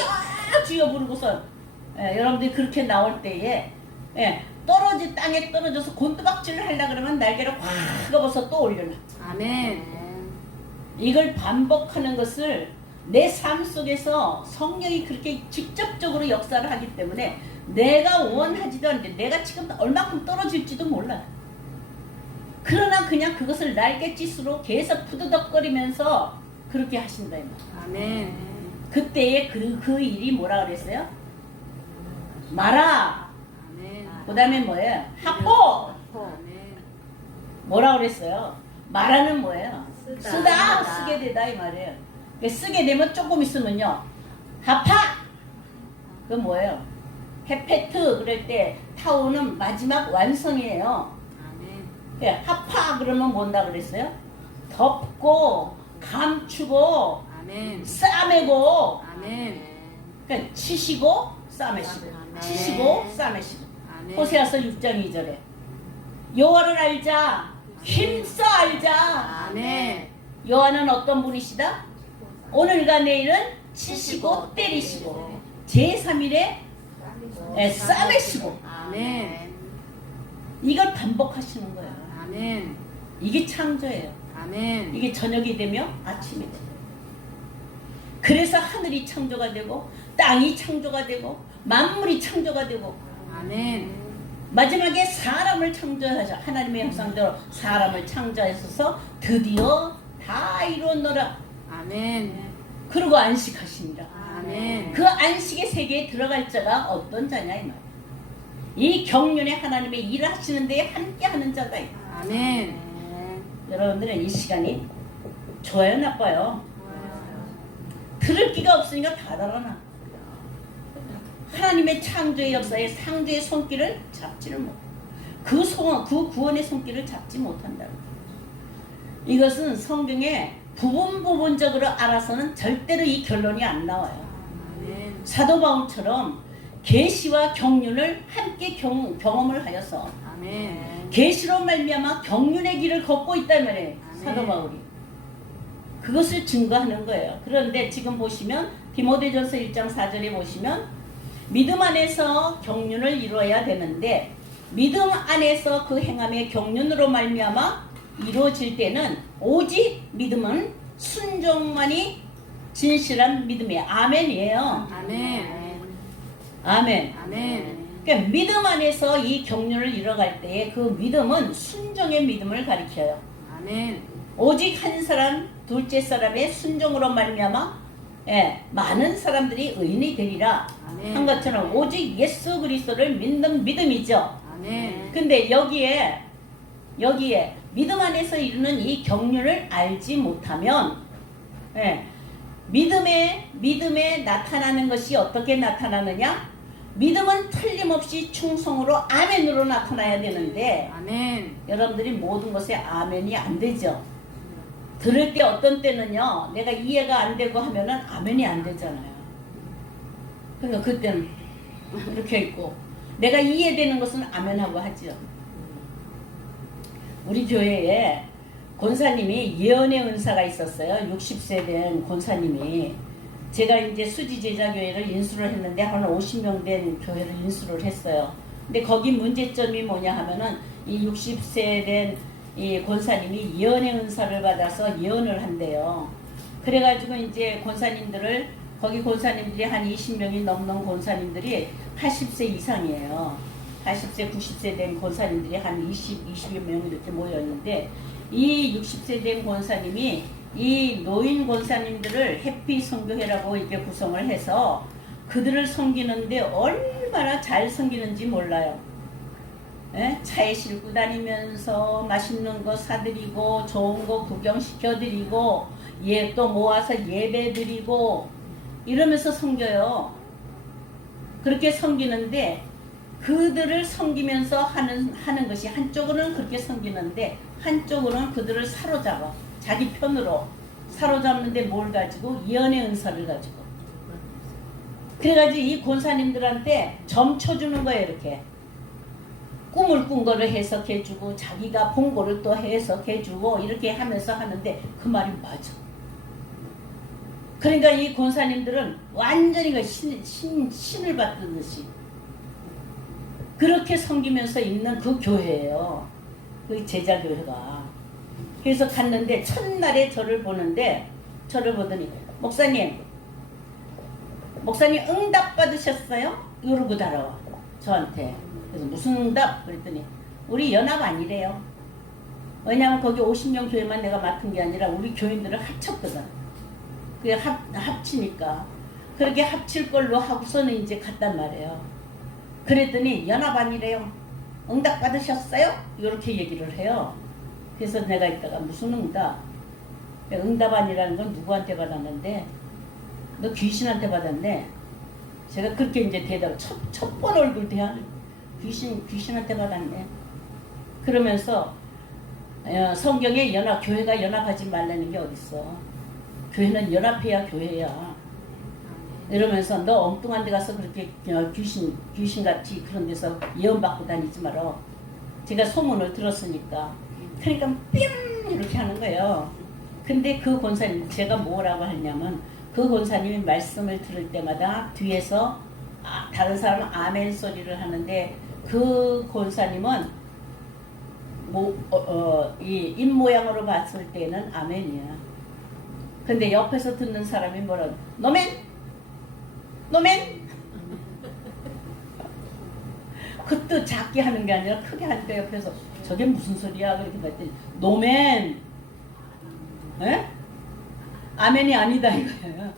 주여 부르고서 여러분들이 그렇게 나올 때에 땅에 떨어져서 곤두박질을 하려고 그러면 날개를 확 접어서 또 올려놔. 아멘. 이걸 반복하는 것을 내 삶 속에서 성령이 그렇게 직접적으로 역사를 하기 때문에 내가 원하지도 않는데 내가 지금 얼마큼 떨어질지도 몰라. 그러나 그냥 그것을 날갯짓으로 계속 푸드덕거리면서 그렇게 하신다 이 말. 아멘. 그때의 그 일이 뭐라 그랬어요? 마라. 아멘. 그 다음에 뭐예요? 하포. 아멘. 뭐라 그랬어요? 말하는 뭐예요? 쓰다. 쓰게 되다 이 말이에요. 쓰게 되면 조금 있으면요 하파 그 뭐예요? 헤페트 그럴 때 타오는 마지막 완성이에요. 아멘. 하파 그러면 뭔다 그랬어요? 덮고 감추고 아멘. 싸매고 아멘. 그러니까 치시고 싸매시고 아멘. 치시고 싸매시고. 아멘. 호세아서 6장 2절에 여호와를 알자 힘써 알자. 아멘. 여호와는 어떤 분이시다? 오늘과 내일은 치시고 때리시고 제3일에 싸매시고. 아멘. 이걸 반복하시는 거예요. 아멘. 이게 창조예요. 아멘. 이게 저녁이 되며 아침이 돼요. 그래서 하늘이 창조가 되고 땅이 창조가 되고 만물이 창조가 되고 아멘. 마지막에 사람을 창조하셔. 하나님의 형상대로 사람을 창조하셔서 드디어 다 이루었노라. 아멘. 그리고 안식하십니다. 아멘. 그 안식의 세계에 들어갈 자가 어떤 자냐 이 말. 이 경륜에 하나님의 일을 하시는 데에 함께하는 자가 있다. 아멘. 여러분들은 이 시간이 좋아요 나빠요? 들을 기가 없으니까 다 달아나. 하나님의 창조의 역사에 상주의 손길을 잡지를 못해. 그 구원의 손길을 잡지 못한다. 이것은 성경에 부분적으로 알아서는 절대로 이 결론이 안 나와요. 아멘. 사도 바울처럼 계시와 경륜을 함께 경험을 하여서 아멘. 계시로 말미암아 경륜의 길을 걷고 있단 말이에요. 사도 바울이. 그것을 증거하는 거예요. 그런데 지금 보시면 디모데전서 1장 4절에 보시면 믿음 안에서 경륜을 이루어야 되는데 믿음 안에서 그 행함의 경륜으로 말미암아 이루어질 때는 오직 믿음은 순종만이 진실한 믿음이에요. 아멘이에요. 아멘. 아멘. 아멘. 그러니까 믿음 안에서 이 경륜을 이뤄갈 때에 그 믿음은 순종의 믿음을 가리켜요. 아멘. 오직 한 사람, 둘째 사람의 순종으로 말미암아 많은 사람들이 의인이 되리라 아멘. 한 것처럼 오직 예수 그리스도를 믿는 믿음이죠. 아멘. 근데 여기에 믿음 안에서 이루는 이 경륜을 알지 못하면 믿음에 나타나는 것이 어떻게 나타나느냐? 믿음은 틀림없이 충성으로 아멘으로 나타나야 되는데 아멘. 여러분들이 모든 것에 아멘이 안 되죠. 들을 때 어떤 때는요, 내가 이해가 안 되고 하면은 아멘이 안 되잖아요. 그러니까 그때는 이렇게 있고, 내가 이해되는 것은 아멘하고 하죠. 우리 교회에 권사님이 예언의 은사가 있었어요. 60세 된 권사님이. 제가 이제 수지 제자교회를 인수를 했는데 한 50명 된 교회를 인수를 했어요. 근데 거기 문제점이 뭐냐 하면은 이 60세 된 이 권사님이 예언의 은사를 받아서 예언을 한대요. 그래가지고 이제 권사님들을 거기 권사님들이 한 20명이 넘는 권사님들이 80세 이상이에요. 80세, 90세 된 권사님들이 한 20여 명 이렇게 모였는데 이 60세 된 권사님이 이 노인 권사님들을 해피 선교회라고 이렇게 구성을 해서 그들을 섬기는데 얼마나 잘 섬기는지 몰라요. 차에 싣고 다니면서 맛있는 거 사드리고 좋은 거 구경시켜드리고 또 모아서 예배드리고 이러면서 섬겨요. 그렇게 섬기는데 그들을 섬기면서 하는 것이 한쪽으로는 그렇게 섬기는데 한쪽으로는 그들을 사로잡아. 자기 편으로 사로잡는데 뭘 가지고? 예언의 은사를 가지고. 그래가지고 이 권사님들한테 점 쳐주는 거예요. 이렇게 꿈을 꾼 거를 해석해주고 자기가 본 거를 또 해석해주고 이렇게 하면서 하는데 그 말이 맞아. 그러니까 이 권사님들은 완전히 그 신을 받듯이 그렇게 섬기면서 있는 그 교회예요. 그 제자교회가. 그래서 갔는데 첫날에 저를 보더니 목사님 응답 받으셨어요? 이러고 달아와 저한테. 그래서 무슨 응답? 그랬더니 우리 연합 아니래요. 왜냐하면 거기 50명 교회만 내가 맡은 게 아니라 우리 교인들을 합쳤거든. 그게 합치니까 그렇게 합칠 걸로 하고서는 이제 갔단 말이에요. 그랬더니 연합 아니래요. 응답 받으셨어요? 이렇게 얘기를 해요. 그래서 내가 이따가 무슨 응답? 응답 아니라는 건 누구한테 받았는데 너 귀신한테 받았네. 제가 그렇게 이제 대답 첫 번 얼굴 대한 귀신한테 받았네. 그러면서 성경에 교회가 연합하지 말라는 게 어딨어. 교회는 연합해야 교회야. 이러면서 너 엉뚱한 데 가서 그렇게 귀신같이 그런 데서 예언받고 다니지 마라. 제가 소문을 들었으니까. 그러니까 뿅 이렇게 하는 거예요. 근데 그 권사님 제가 뭐라고 하냐면 그 권사님이 말씀을 들을 때마다 뒤에서 다른 사람은 아멘 소리를 하는데 그 권사님은 이 입모양으로 봤을 때는 아멘이야. 근데 옆에서 듣는 사람이 뭐라고 노멘 그것도 작게 하는 게 아니라 크게 하니까 옆에서 저게 무슨 소리야 그렇게 봤더니 노멘 아멘이 아니다 이거예요.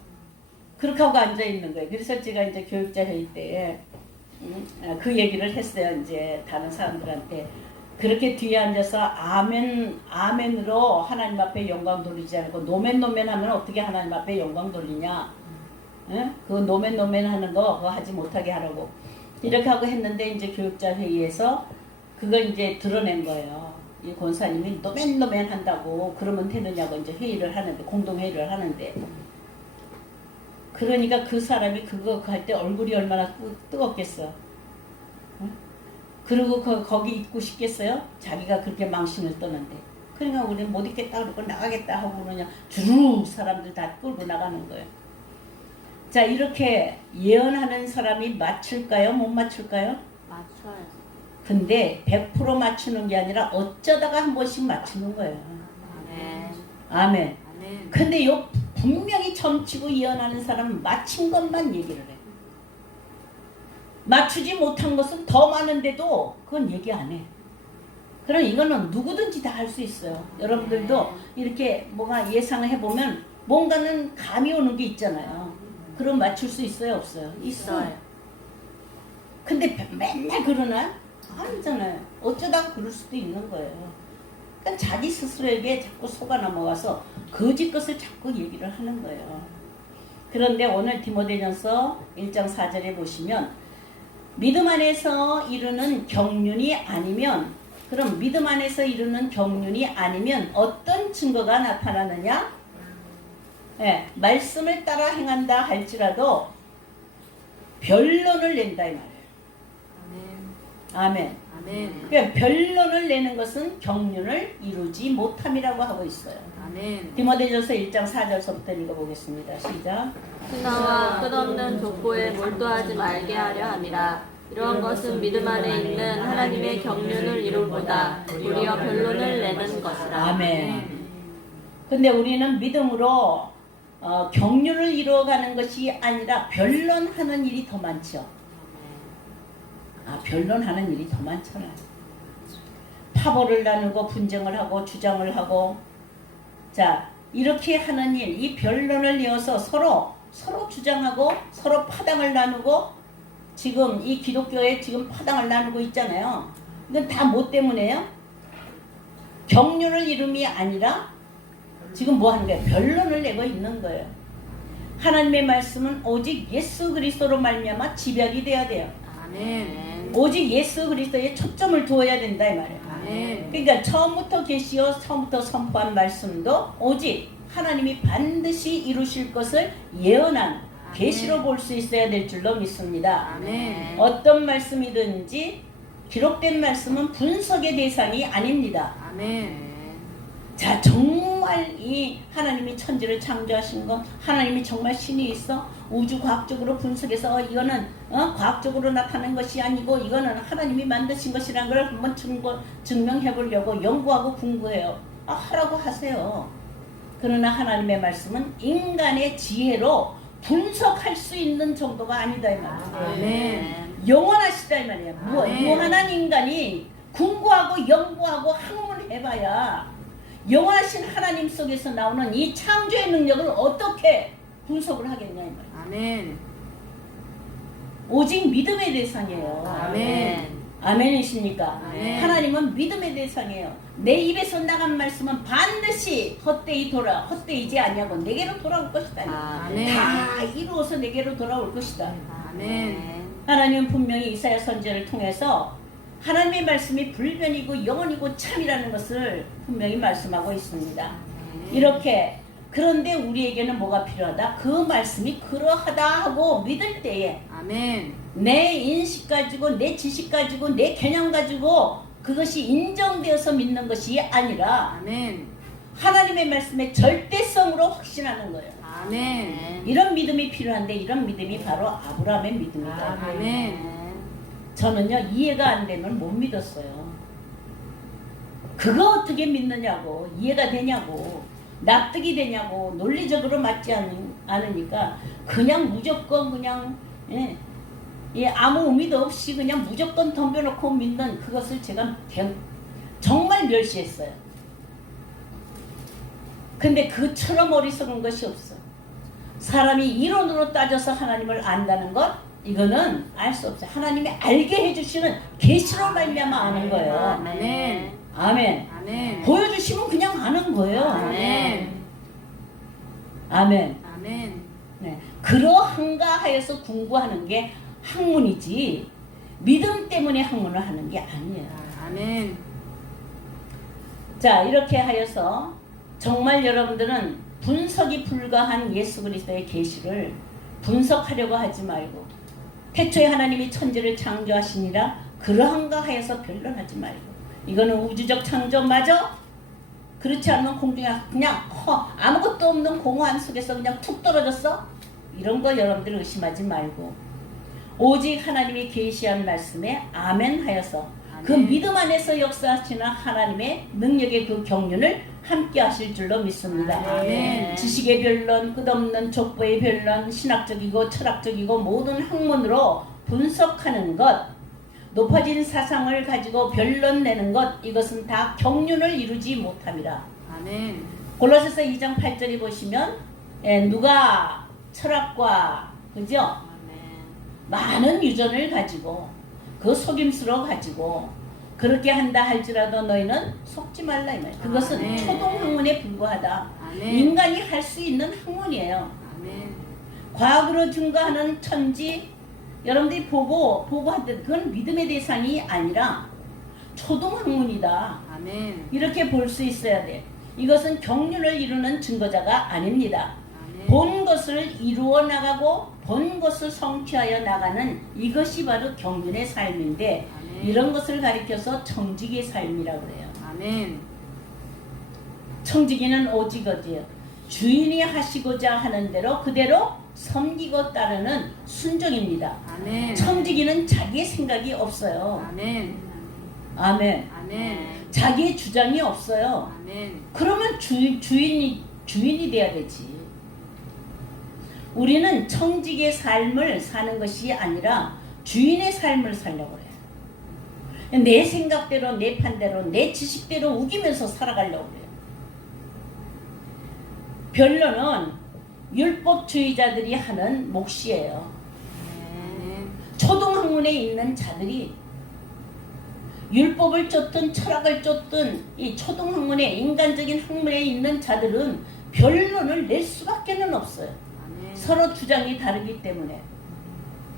그렇게 하고 앉아 있는 거예요. 그래서 제가 이제 교육자 회의 때 그 얘기를 했어요. 이제 다른 사람들한테 그렇게 뒤에 앉아서 아멘으로 하나님 앞에 영광 돌리지 않고 노멘 하면 어떻게 하나님 앞에 영광 돌리냐? 그 노멘 하는 거 그거 하지 못하게 하라고 이렇게 하고 했는데 이제 교육자 회의에서 그걸 이제 드러낸 거예요. 이 권사님이 노멘 한다고 그러면 되느냐고 이제 회의를 하는데 공동 회의를 하는데. 그러니까 그 사람이 그거 할 때 얼굴이 얼마나 뜨겁겠어. 응? 그리고 거기 있고 싶겠어요? 자기가 그렇게 망신을 떠는데. 그러니까 우리는 못 있겠다 그러고 나가겠다 하고 그냥 주르륵 사람들 다 끌고 나가는 거예요. 자, 이렇게 예언하는 사람이 맞출까요? 못 맞출까요? 맞춰요. 근데 100% 맞추는 게 아니라 어쩌다가 한 번씩 맞추는 거예요. 아멘. 아멘. 아멘. 근데 요 분명히 점치고 예언하는 사람은 맞힌 것만 얘기를 해. 맞추지 못한 것은 더 많은데도 그건 얘기 안 해. 그럼 이거는 누구든지 다 할 수 있어요. 여러분들도 이렇게 뭔가 예상을 해보면 뭔가는 감이 오는 게 있잖아요. 그럼 맞출 수 있어요? 없어요? 있어요. 근데 맨날 그러나? 아니잖아요. 어쩌다가 그럴 수도 있는 거예요. 그러니까 자기 스스로에게 자꾸 속아 넘어가서 거짓 것을 자꾸 얘기를 하는 거예요. 그런데 오늘 디모데전서 1장 4절에 보시면 믿음 안에서 이루는 경륜이 아니면, 그럼 믿음 안에서 이루는 경륜이 아니면 어떤 증거가 나타나느냐? 네, 말씀을 따라 행한다 할지라도 변론을 낸다 이 말이에요. 아멘. 아멘. 그러니까 변론을 내는 것은 경륜을 이루지 못함이라고 하고 있어요. 아멘. 디모데전서 1장 4절서부터 읽어보겠습니다. 시작. 신화와 끝없는 족보에 몰두하지 말게 하려 함이라. 이런 것은 믿음 안에 있는 하나님의 경륜을 이룰보다 우리여 변론을 내는 것이라. 아멘. 근데 우리는 믿음으로 경륜을 이루어가는 것이 아니라 변론하는 일이 더 많죠. 변론하는 일이 더 많잖아요. 파벌을 나누고 분쟁을 하고 주장을 하고, 자, 이렇게 하는 일, 이 변론을 이어서 서로 주장하고 서로 파당을 나누고, 지금 이 기독교에 지금 파당을 나누고 있잖아요. 이건 다 뭐 때문에요? 경륜을 이룸이 아니라 지금 뭐 하는 거예요? 변론을 내고 있는 거예요. 하나님의 말씀은 오직 예수 그리스도로 말미암아 지별이 돼야 돼요. 아멘. 오직 예수 그리스도에 초점을 두어야 된다 이 말이에요. 아멘. 그러니까 처음부터 계시어 처음부터 선포한 말씀도 오직 하나님이 반드시 이루실 것을 예언한 계시로 볼 수 있어야 될 줄로 믿습니다. 아멘. 어떤 말씀이든지 기록된 말씀은 분석의 대상이 아닙니다. 아멘. 자, 정말 이 하나님이 천지를 창조하신 거, 하나님이 정말 신이 있어 우주 과학적으로 분석해서 이거는 과학적으로 나타난 것이 아니고 이거는 하나님이 만드신 것이라는 걸 한번 증명해 보려고 연구하고 공부해요. 하라고 하세요. 그러나 하나님의 말씀은 인간의 지혜로 분석할 수 있는 정도가 아니다 이 말이에요. 아멘. 영원하시다 이 말이에요. 아멘. 무한한 인간이 공부하고 연구하고 학문을 해봐야 영원하신 하나님 속에서 나오는 이 창조의 능력을 어떻게 분석을 하겠냐 이 말이에요. 아멘. 오직 믿음의 대상이에요. 아멘. 아멘이십니까? 아멘. 하나님은 믿음의 대상이에요. 내 입에서 나간 말씀은 반드시 헛되이지 아니하고 내게로 돌아올 것이다. 아멘. 다 이루어서 내게로 돌아올 것이다. 아멘. 하나님은 분명히 이사야 선지자를 통해서 하나님의 말씀이 불변이고 영원이고 참이라는 것을 분명히 말씀하고 있습니다. 이렇게, 그런데 우리에게는 뭐가 필요하다? 그 말씀이 그러하다 하고 믿을 때에 아멘. 내 인식 가지고 내 지식 가지고 내 개념 가지고 그것이 인정되어서 믿는 것이 아니라 아멘. 하나님의 말씀의 절대성으로 확신하는 거예요. 아멘. 이런 믿음이 필요한데 이런 믿음이 바로 아브라함의 믿음이다. 아멘. 저는요 이해가 안 되면 못 믿었어요. 그거 어떻게 믿느냐고, 이해가 되냐고, 납득이 되냐고, 논리적으로 맞지 않으니까 그냥 무조건 그냥 아무 의미도 없이 그냥 무조건 덤벼놓고 믿는 그것을 제가 정말 멸시했어요. 근데 그처럼 어리석은 것이 없어. 사람이 이론으로 따져서 하나님을 안다는 것, 이거는 알 수 없어요. 하나님이 알게 해주시는 계시로 말미암아 아는 거예요. 아멘. 아멘. 아멘. 보여주시면 그냥 아는 거예요. 아멘. 아멘. 아멘. 네. 그러한가 하여서 공부하는 게 학문이지 믿음 때문에 학문을 하는 게 아니에요. 아멘. 자, 이렇게 하여서 정말 여러분들은 분석이 불가한 예수 그리스도의 계시를 분석하려고 하지 말고, 태초에 하나님이 천지를 창조하시니라 그러한가 하여서 변론하지 말고, 이거는 우주적 창조 맞아? 그렇지 않으면 공중에 그냥 아무것도 없는 공허함 속에서 그냥 툭 떨어졌어? 이런 거 여러분들 의심하지 말고 오직 하나님이 계시한 말씀에 아멘 하여서 그 아멘. 믿음 안에서 역사하시는 하나님의 능력의 그 경륜을 함께 하실 줄로 믿습니다. 아멘. 지식의 변론, 끝없는 족보의 변론, 신학적이고 철학적이고 모든 학문으로 분석하는 것, 높아진 사상을 가지고 변론 내는 것, 이것은 다 경륜을 이루지 못합니다. 아멘. 골로새서 2장 8절에 보시면 누가 철학과 그죠? 많은 유전을 가지고 그 속임수로 가지고 그렇게 한다 할지라도 너희는 속지 말라 이 말. 그것은 아멘. 초동 학문에 불과하다. 아멘. 인간이 할 수 있는 학문이에요. 아멘. 과학으로 증거하는 천지 여러분들이 보고 할 때 그건 믿음의 대상이 아니라 초동 학문이다. 아멘. 이렇게 볼 수 있어야 돼. 이것은 경륜을 이루는 증거자가 아닙니다. 아멘. 본 것을 이루어 나가고 본 것을 성취하여 나가는 이것이 바로 경륜의 삶인데 아멘. 이런 것을 가리켜서 청지기의 삶이라고 그래요. 아멘. 청지기는 오직 어디요? 주인이 하시고자 하는 대로 그대로 섬기고 따르는 순종입니다. 아멘. 청지기는 자기의 생각이 없어요. 아멘. 아멘. 아멘. 자기의 주장이 없어요. 아멘. 그러면 주인이 돼야 되지. 우리는 청지기의 삶을 사는 것이 아니라 주인의 삶을 살려고 해요. 내 생각대로, 내 판대로, 내 지식대로 우기면서 살아가려고 해요. 변론은 율법주의자들이 하는 몫이에요. 아멘. 초동학문에 있는 자들이 율법을 쫓든 철학을 쫓든 이 초동학문에 인간적인 학문에 있는 자들은 변론을 낼 수밖에는 없어요. 아멘. 서로 주장이 다르기 때문에.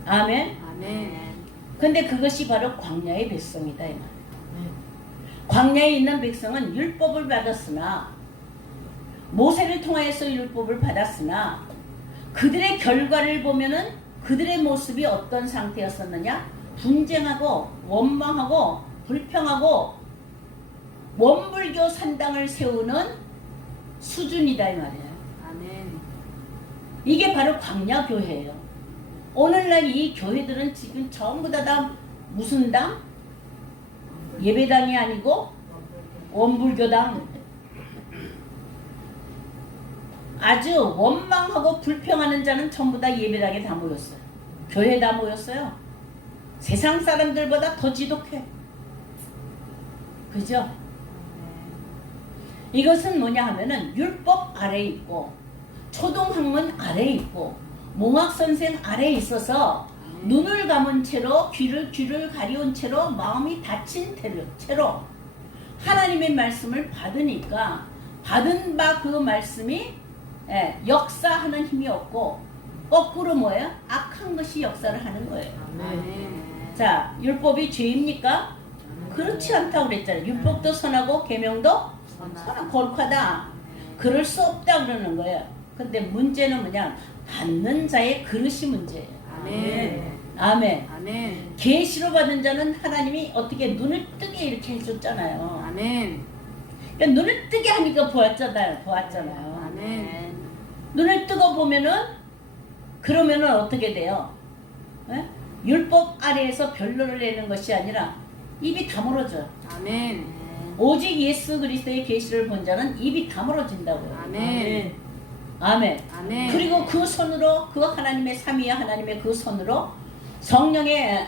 아멘. 아멘. 근데 그것이 바로 광야의 백성이다 이 말. 광야에 있는 백성은 율법을 받았으나 모세를 통하여서 율법을 받았으나 그들의 결과를 보면은 그들의 모습이 어떤 상태였었느냐? 분쟁하고 원망하고 불평하고 원불교 산당을 세우는 수준이다 이 말이에요. 아멘. 이게 바로 광야 교회예요. 오늘날 이 교회들은 지금 전부 다 무슨 당? 예배당이 아니고 원불교당. 아주 원망하고 불평하는 자는 전부 다 예배당에 다 모였어요. 교회에 다 모였어요. 세상 사람들보다 더 지독해. 그죠? 이것은 뭐냐 하면은 율법 아래에 있고 초동학문 아래에 있고 몽학선생 아래에 있어서 눈을 감은 채로 귀를 가리운 채로 마음이 닫힌 채로 하나님의 말씀을 받으니까 받은 바 그 말씀이 역사하는 힘이 없고 거꾸로 뭐예요? 악한 것이 역사를 하는 거예요. 아멘. 자, 율법이 죄입니까? 그렇지 않다고 그랬잖아요. 율법도 선하고 계명도 선하고 거룩하다. 그럴 수 없다 그러는 거예요. 근데 문제는 뭐냐? 받는 자의 그릇이 문제예요. 아멘. 아멘. 아멘. 계시로 받은 자는 하나님이 어떻게 눈을 뜨게 이렇게 해줬잖아요. 아멘. 그러니까 눈을 뜨게 하니까 보았잖아요. 아멘. 눈을 뜨고 보면은 그러면은 어떻게 돼요? 에? 율법 아래에서 변론을 내는 것이 아니라 입이 다물어져. 아멘. 오직 예수 그리스도의 계시를 본 자는 입이 다물어진다고요. 아멘. 아멘. 아멘. 그리고 그 손으로 그 하나님의 삼위의 하나님의 그 손으로 성령의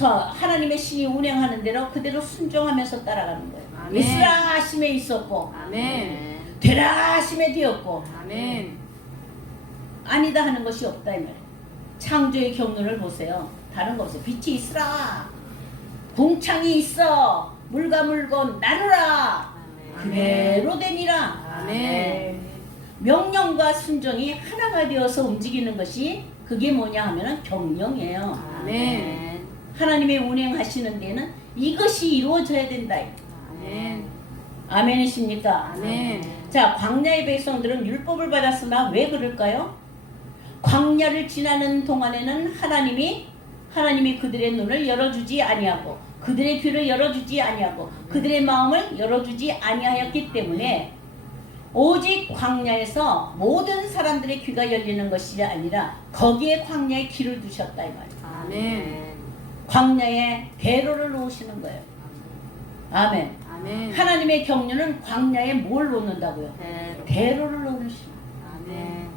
하나님의 신이 운행하는 대로 그대로 순종하면서 따라가는 거예요. 아멘. 있으라 하심에 있었고 아멘. 되라 하심에 되었고 아멘. 아니다 하는 것이 없다 이 말이에요. 창조의 경륜을 보세요. 다른 거 없어요. 빛이 있으라. 궁창이 있어. 물과 물건 나누라. 그대로 되니라. 아멘. 명령과 순종이 하나가 되어서 움직이는 것이 그게 뭐냐 하면은 경영이에요. 아멘. 하나님의 운행하시는 데는 이것이 이루어져야 된다. 아멘. 아멘이십니까? 아멘. 자, 광야의 백성들은 율법을 받았으나 왜 그럴까요? 광야를 지나는 동안에는 하나님이 그들의 눈을 열어주지 아니하고 그들의 귀를 열어주지 아니하고 그들의 마음을 열어주지 아니하였기 때문에 오직 광야에서 모든 사람들의 귀가 열리는 것이 아니라 거기에 광야에 길을 두셨다 이 말이에요. 아멘. 광야에 대로를 놓으시는 거예요. 아멘. 아멘. 하나님의 경륜은 광야에 뭘 놓는다고요? 대로를 놓으시는 아멘.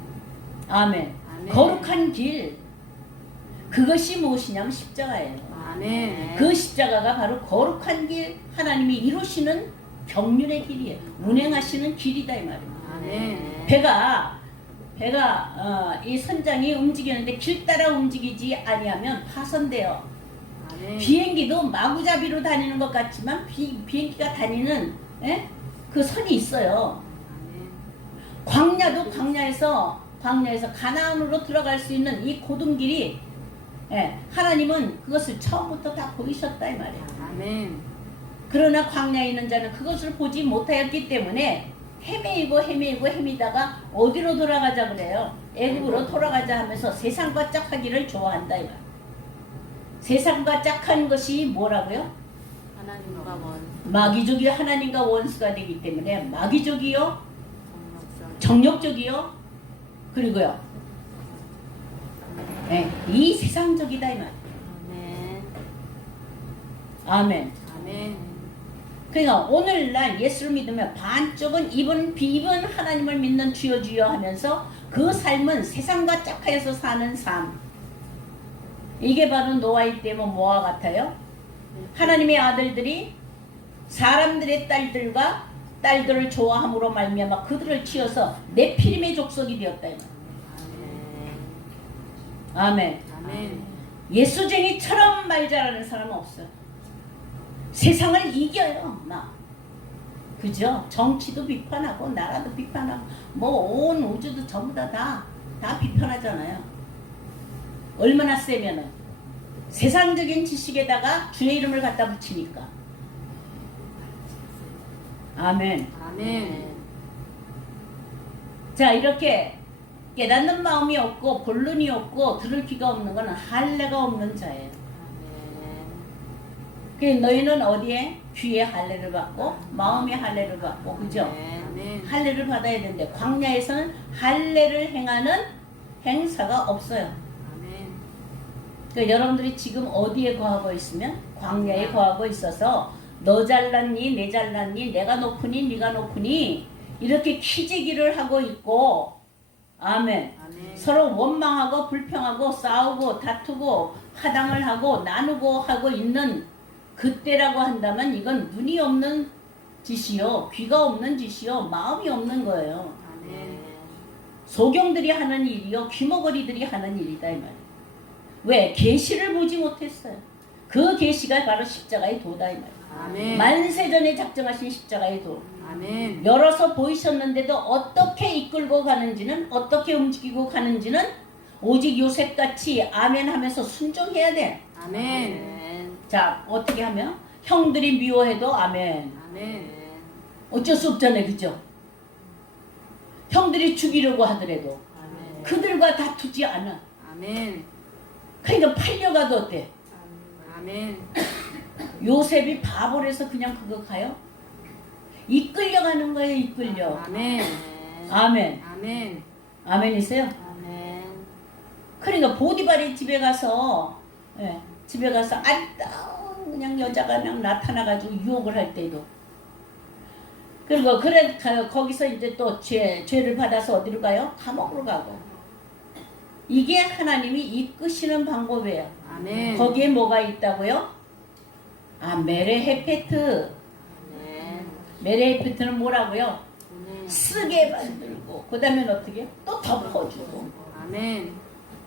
아멘. 아멘. 거룩한 길. 그것이 무엇이냐면 십자가예요. 아멘. 그 십자가가 바로 거룩한 길, 하나님이 이루시는 경륜의 길이에요. 운행하시는 길이다 이 말이에요. 아멘. 배가 이 선장이 움직이는데 길 따라 움직이지 아니하면 파손돼요. 아멘. 비행기도 마구잡이로 다니는 것 같지만 비행기가 다니는 그 선이 있어요. 아멘. 광야도 광야에서 가나안으로 들어갈 수 있는 이 고등길이 하나님은 그것을 처음부터 다 보이셨다 이 말이에요. 아멘. 그러나 광야에 있는 자는 그것을 보지 못하였기 때문에 헤매다가 어디로 돌아가자 그래요? 애굽으로 돌아가자 하면서 세상과 짝하기를 좋아한다 이 말. 세상과 짝한 것이 뭐라고요? 하나님과 원. 마귀족이 하나님과 원수가 되기 때문에 마귀족이요, 정욕적이요, 그리고요, 이 세상적이다 이 말. 아멘. 아멘. 그러니까 오늘날 예수를 믿으면 반쪽은 입은 하나님을 믿는 주여 주여 하면서 그 삶은 세상과 짝하여서 사는 삶. 이게 바로 노아의 때면 뭐와 같아요? 하나님의 아들들이 사람들의 딸들을 좋아함으로 말미암아 그들을 치어서 네피림의 족속이 되었다. 아멘. 아멘. 예수쟁이처럼 말 잘하는 사람은 없어요. 세상을 이겨요, 막. 그죠? 정치도 비판하고, 나라도 비판하고, 뭐, 온 우주도 전부 다 비판하잖아요. 얼마나 세면은. 세상적인 지식에다가 주의 이름을 갖다 붙이니까. 아멘. 아멘. 자, 이렇게 깨닫는 마음이 없고, 본론이 없고, 들을 귀가 없는 것은 할례가 없는 자예요. 그 너희는 어디에? 귀에 할례를 받고 마음의 할례를 받고, 그죠? 아멘. 할례를 받아야 되는데 광야에서는 할례를 행하는 행사가 없어요. 아멘. 그러니까 여러분들이 지금 어디에 거하고 있으면 광야에 거하고 있어서 너 잘났니 내 잘났니 내가 높으니 네가 높으니 이렇게 키재기를 하고 있고, 아멘. 아멘. 서로 원망하고 불평하고 싸우고 다투고 화당을 하고 나누고 하고 있는 그때라고 한다면 이건 눈이 없는 짓이요, 귀가 없는 짓이요, 마음이 없는 거예요. 아멘. 소경들이 하는 일이요, 귀머거리들이 하는 일이다 이 말이에요. 왜? 계시를 보지 못했어요. 그 계시가 바로 십자가의 도다 이 말이에요. 아멘. 만세전에 작정하신 십자가의 도. 아멘. 열어서 보이셨는데도 어떻게 이끌고 가는지는, 어떻게 움직이고 가는지는 오직 요셉같이 아멘 하면서 순종해야 돼. 아멘. 자, 어떻게 하면? 형들이 미워해도 아멘. 아멘. 어쩔 수 없잖아요, 그죠? 형들이 죽이려고 하더라도 그들과 다투지 않아. 아멘. 그러니까 팔려가도 어때? 아멘. 요셉이 바보라서 그냥 그거 가요? 이끌려가는 거예요, 이끌려. 아멘. 아멘. 아멘. 아멘이세요? 아멘. 그러니까 보디발의 집에 가서 아리따운 그냥 여자가 그냥 나타나가지고 유혹을 할 때도, 그리고 거기서 이제 또 죄를 받아서 어디로 가요? 감옥으로 가고. 이게 하나님이 이끄시는 방법이에요. 아멘. 거기에 뭐가 있다고요? 메레헤페트. 메레헤페트는 뭐라고요? 쓰게 만들고, 그 다음에 어떻게? 또 덮어주고. 아멘.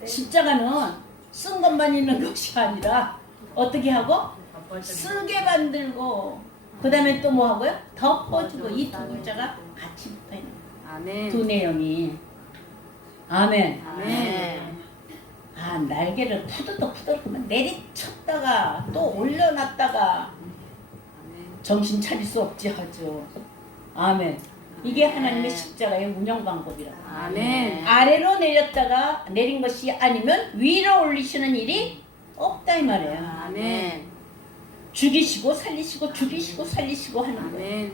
십자가는 쓴 것만 있는 것이 아니라 어떻게 하고? 쓰게 만들고, 그 다음에 또 뭐 하고요? 덮어주고. 이 두 글자가 같이 붙어있는 거예요. 아멘. 두 내용이. 아멘. 아멘. 날개를 푸드덕 하면 내리쳤다가 또 올려놨다가 정신 차릴 수 없지 하죠. 아멘. 이게 하나님의 십자가의 운영 방법이라고. 아멘. 아래로 내렸다가 내린 것이 아니면 위로 올리시는 일이 없다 이 말이에요. 아멘. 죽이시고 살리시고 죽이시고 살리시고 하는 거예요. 아멘.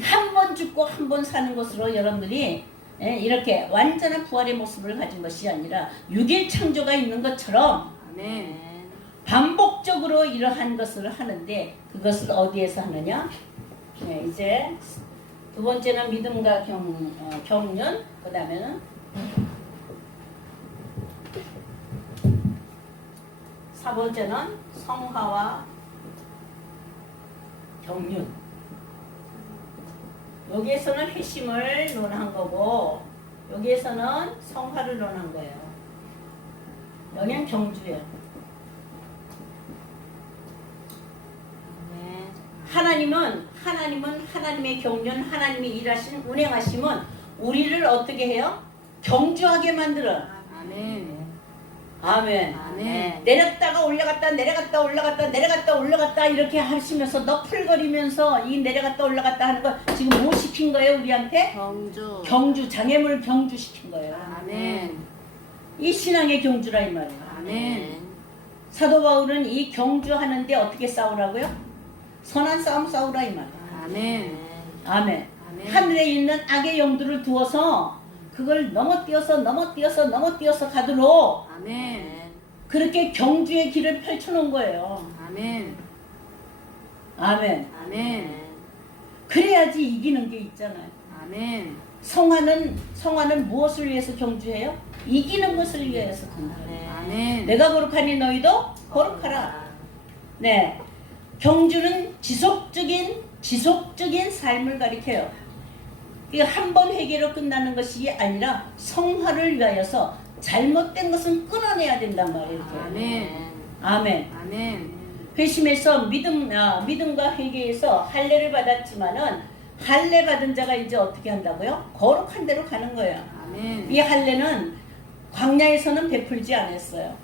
한 번 죽고 한 번 사는 것으로 여러분들이 이렇게 완전한 부활의 모습을 가진 것이 아니라 6일 창조가 있는 것처럼 아멘. 반복적으로 이러한 것을 하는데 그것을 어디에서 하느냐? 이제 두 번째는 믿음과 경륜, 그 다음에는 사 번째는 성화와 경륜. 여기에서는 회심을 논한 거고 여기에서는 성화를 논한 거예요. 여기는 경주예요. 하나님은 하나님의 경륜, 하나님이 일하신 운행하심은 우리를 어떻게 해요? 경주하게 만들어. 아멘. 아멘. 아멘. 내렸다가 올라갔다 내려갔다 올라갔다 내려갔다 올라갔다 이렇게 하시면서 너풀거리면서 이 내려갔다 올라갔다 하는 거 지금 뭐 시킨 거예요 우리한테? 경주, 장애물 경주 시킨 거예요. 아멘. 이 신앙의 경주라 이 말이에요. 아멘. 사도 바울은 이 경주하는데 어떻게 싸우라고요? 선한 싸움 싸우라 이 말이에요. 아멘. 아멘. 아멘. 하늘에 있는 악의 영들을 두어서 그걸 넘어뛰어서 가도록 아멘. 그렇게 경주의 길을 펼쳐놓은 거예요. 아멘. 아멘. 아멘. 그래야지 이기는 게 있잖아요. 아멘. 성화는 무엇을 위해서 경주해요? 이기는 것을 위해서 경주해요. 아멘. 내가 거룩하니 너희도 거룩하라. 네. 경주는 지속적인 삶을 가리켜요. 한 번 회개로 끝나는 것이 아니라 성화를 위하여서 잘못된 것은 끊어내야 된단 말이에요. 아멘. 아멘. 아멘. 회심에서 믿음과 회개에서 할례를 받았지만은 할례 받은 자가 이제 어떻게 한다고요? 거룩한 데로 가는 거예요. 아멘. 이 할례는 광야에서는 베풀지 않았어요.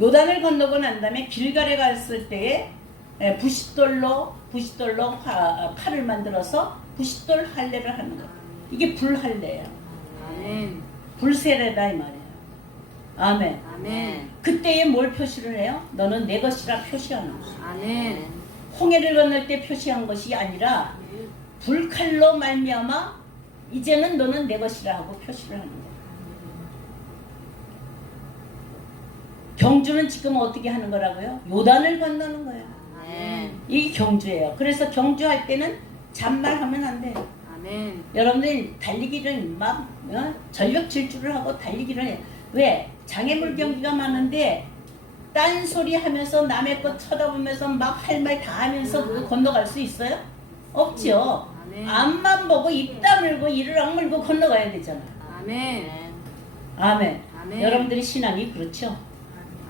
요단을 건너고 난 다음에 길갈에 갔을 때에 부싯돌로 칼을 만들어서 부싯돌 할례를 하는 거예요. 이게 불할례예요. 아멘. 불세례다 이 말이에요. 아멘. 아멘. 그때에 뭘 표시를 해요? 너는 내 것이라 표시하는 거예요. 아멘. 홍해를 건널 때 표시한 것이 아니라 불칼로 말미암아 이제는 너는 내 것이라 하고 표시를 하는 거예요. 경주는 지금 어떻게 하는 거라고요? 요단을 건너는 거예요. 이 경주예요. 그래서 경주할 때는 잔말하면 안 돼요. 아멘. 여러분들 달리기를 막 전력 질주를 하고 달리기를 해요. 왜? 장애물 경기가 많은데 딴소리 하면서 남의 것 쳐다보면서 막 할 말 다 하면서 그거 건너갈 수 있어요? 없죠. 아멘. 앞만 보고 입 다물고 이를 악물고 건너가야 되잖아요. 아멘. 아멘. 아멘. 여러분들이 신앙이 그렇죠?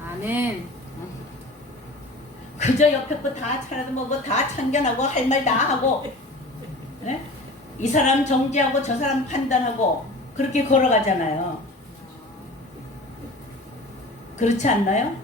아멘. 그저 옆에 거 다 차려보고 다 참견하고 할 말 다 하고 네? 이 사람 정지하고 저 사람 판단하고 그렇게 걸어가잖아요. 그렇지 않나요?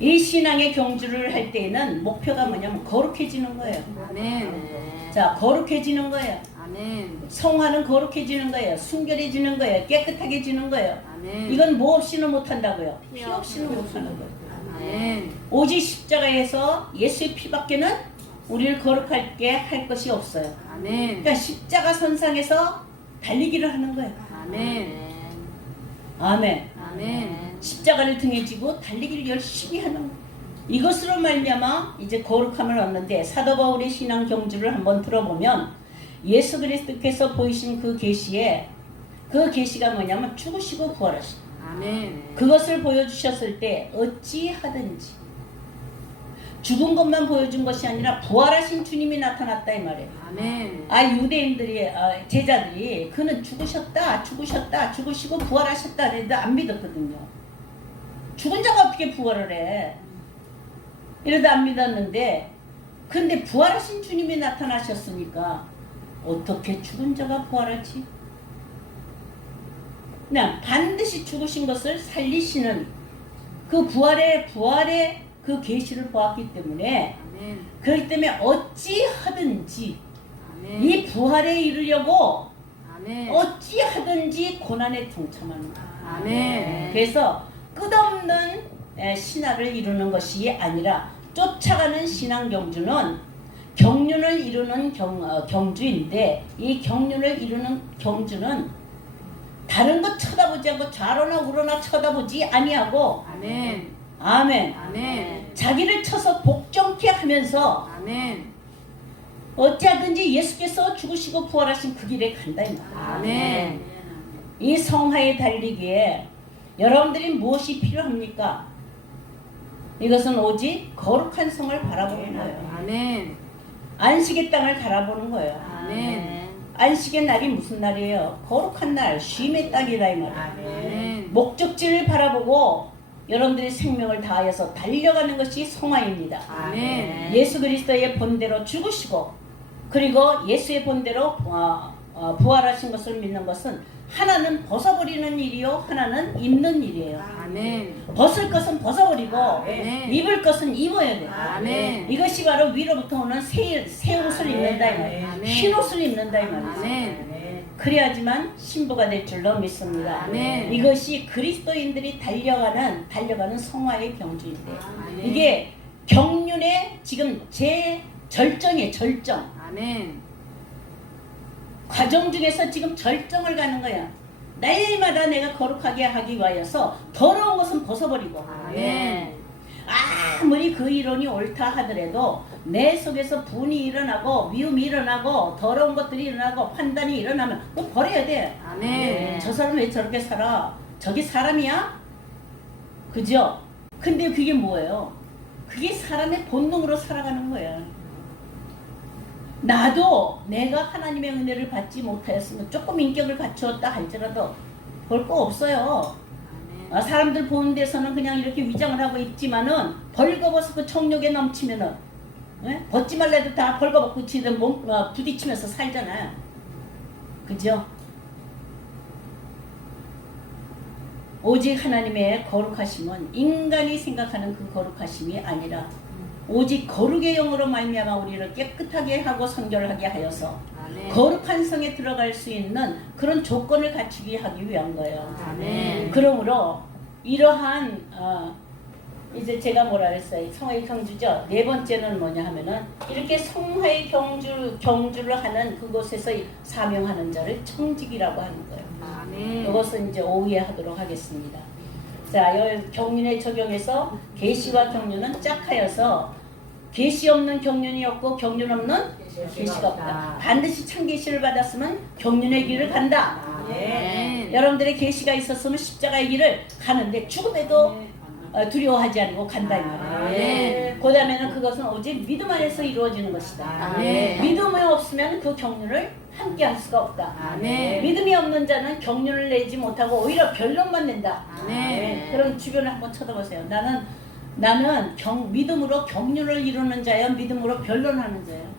이 신앙의 경주를 할 때에는 목표가 뭐냐면 거룩해지는 거예요. 아멘. 자, 거룩해지는 거예요. 아멘. 성화는 거룩해지는 거예요. 순결해지는 거예요. 깨끗하게지는 거예요. 아멘. 이건 뭐 없이는 못한다고요? 피 없이는 못하는 거예요. 아멘. 오직 십자가에서 예수의 피밖에는 우리를 거룩하게 할 것이 없어요. 아멘. 그러니까 십자가 선상에서 달리기를 하는 거예요. 아멘. 아멘. 아멘. 십자가를 등에 지고 달리기를 열심히 하는 거예요. 이것으로 말미암아 이제 거룩함을 얻는데 사도 바울의 신앙 경주를 한번 들어보면 예수 그리스도께서 보이신 그 계시에 그 계시가 뭐냐면 죽으시고 부활하신 아멘. 그것을 보여주셨을 때 어찌하든지 죽은 것만 보여준 것이 아니라 부활하신 주님이 나타났다 이 말이에요. 아멘. 유대인들이 제자들이 그는 죽으셨다 죽으시고 부활하셨다 그래도 안 믿었거든요. 죽은 자가 어떻게 부활을 해? 이러다 안 믿었는데 근데 부활하신 주님이 나타나셨으니까 어떻게 죽은 자가 부활하지? 그냥 반드시 죽으신 것을 살리시는 그 부활의 그 계시를 보았기 때문에 아멘. 그렇기 때문에 어찌하든지 아멘. 이 부활에 이르려고 아멘. 어찌하든지 고난에 동참하는 거예요. 아멘. 그래서 끝없는 신화를 이루는 것이 아니라 쫓아가는 신앙 경주는 경륜을 이루는 경주인데, 이 경륜을 이루는 경주는 다른 것 쳐다보지 않고 좌로나 우로나 쳐다보지 아니하고, 아멘. 아멘, 아멘. 자기를 쳐서 복종케 하면서 아멘. 어찌하든지 예수께서 죽으시고 부활하신 그 길에 간다 이 말이에요. 아멘. 이 성화에 달리기에 여러분들이 무엇이 필요합니까? 이것은 오직 거룩한 성을 바라보는 거예요. 아멘. 안식의 땅을 바라보는 거예요. 아멘. 안식의 날이 무슨 날이에요? 거룩한 날, 쉼의 땅이다 이 말이에요. 아멘. 목적지를 바라보고 여러분들이 생명을 다하여서 달려가는 것이 성화입니다. 아멘. 예수 그리스도의 본대로 죽으시고, 그리고 예수의 본대로 부활하신 것을 믿는 것은 하나는 벗어버리는 일이요, 하나는 입는 일이에요. 아멘. 벗을 것은 벗어버리고 아멘. 입을 것은 입어야 돼요. 아멘. 이것이 바로 위로부터 오는 새 옷을 입는다 이 말이에요. 아멘. 흰 옷을 입는다 이 말이에요. 아멘. 그래야지만 신부가 될 줄로 믿습니다. 아멘. 이것이 그리스도인들이 달려가는 성화의 경주인데, 아멘. 이게 경륜의 지금 절정이에요. 절정. 아멘. 과정 중에서 지금 절정을 가는 거야. 날마다 내가 거룩하게 하기 위하여서 더러운 것은 벗어버리고, 아멘. 아무리 그 이론이 옳다 하더라도 내 속에서 분이 일어나고 미움이 일어나고 더러운 것들이 일어나고 판단이 일어나면 그거 버려야 돼. 아멘. 저 사람 왜 저렇게 살아? 저게 사람이야? 그죠? 근데 그게 뭐예요? 그게 사람의 본능으로 살아가는 거예요. 나도 내가 하나님의 은혜를 받지 못하였으면 조금 인격을 갖추었다 할지라도 볼 거 없어요. 사람들 보는 데서는 그냥 이렇게 위장을 하고 있지만은 벌거벗어 그 정욕에 넘치면은, 벗지 말래도 다 벌거벗고 지들 몸 부딪히면서 살잖아요. 그죠? 오직 하나님의 거룩하심은 인간이 생각하는 그 거룩하심이 아니라 오직 거룩의 영으로 말미암아 우리를 깨끗하게 하고 선결하게 하여서 아멘. 거룩한 성에 들어갈 수 있는 그런 조건을 갖추기 하기 위한 거예요. 아멘. 그러므로 이러한 이제 제가 뭐라 그랬어요? 성화의 경주죠. 네 번째는 뭐냐 하면은 이렇게 성화의 경주를 하는 그곳에서 사명하는 자를 청직이라고 하는 거예요. 아멘. 이것은 이제 오후에 하도록 하겠습니다. 자, 여기 경륜에 적용해서 계시와 경륜은 짝하여서 계시 없는 경륜이 없고 경륜 없는 계시가 없다. 반드시 참계시를 받았으면 경륜의 길을 간다. 아멘. 여러분들의 계시가 있었으면 십자가의 길을 가는데 죽음에도 두려워하지 않고 간다 이 말이에요. 아멘. 그 다음에는 그것은 오직 믿음 안에서 이루어지는 것이다. 아멘. 믿음이 없으면 그 경륜을 함께 할 수가 없다. 아멘. 믿음이 없는 자는 경륜을 내지 못하고 오히려 변론만 낸다. 아멘. 그럼 주변을 한번 쳐다보세요. 나는 믿음으로 경륜을 이루는 자예요. 믿음으로 변론하는 자예요.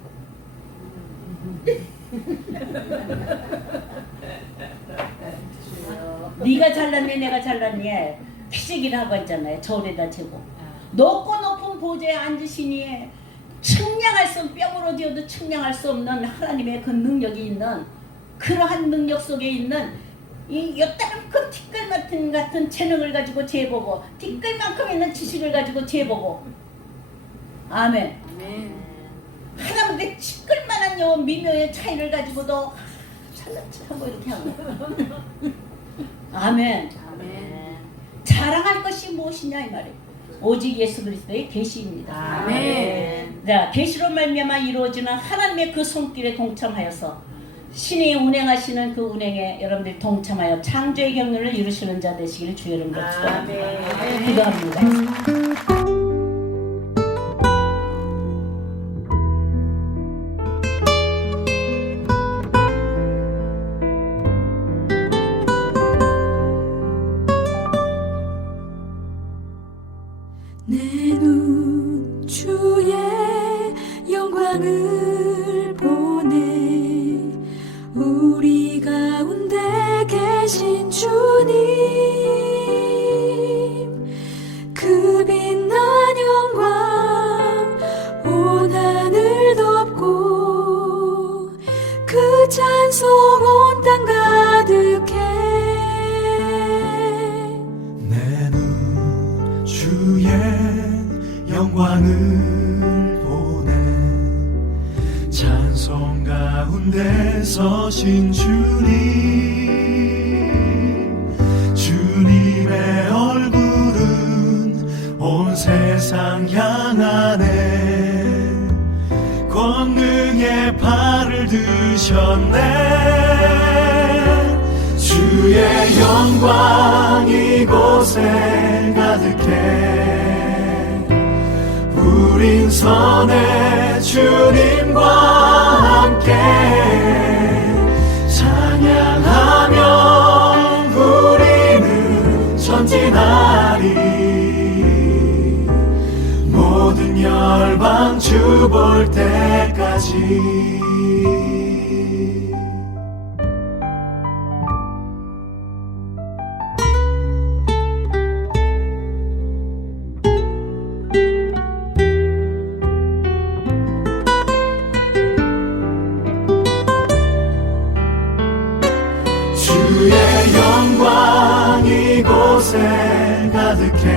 네가 잘났니 내가 잘났니 피지기를 하고 있잖아요. 저울에다 재고 높고 높은 보좌에 앉으시니 측량할 수 없는, 뼈으로 지어도 측량할 수 없는 하나님의 그 능력이 있는, 그러한 능력 속에 있는 이 요따만큼 티끌 같은 재능을 가지고 재보고 티끌만큼 있는 지식을 가지고 재보고, 아멘. 아멘. 하나님의 티끌만한 요 미묘의 차이를 가지고도 잘났하고 이렇게 하고 아멘. 아멘. 자랑할 것이 무엇이냐 이 말이에요. 오직 예수 그리스도의 계시입니다. 아멘. 자, 계시로 말미암아 이루어지는 하나님의 그 손길에 동참하여서 신이 운행하시는 그 운행에 여러분들이 동참하여 창조의 경륜을 이루시는 자 되시기를 주의 이름으로 축원합니다. 기도합니다. 내 눈 주의 영광을 보네. 우리 가운데 계신 주님, 그 빛난 영광 온 하늘 덮고 그 찬송 온 땅 가득해. 내 눈 주의 영광을 서신 주님의 얼굴은 온 세상 향하네. 권능의 팔을 드셨네. 주의 영광 이곳에 가득해. 우린 선의 주님과 함께 찬양하며 우리는 전진하리. 모든 열방 주 볼 때까지. 주의 영광 이곳에 가득해.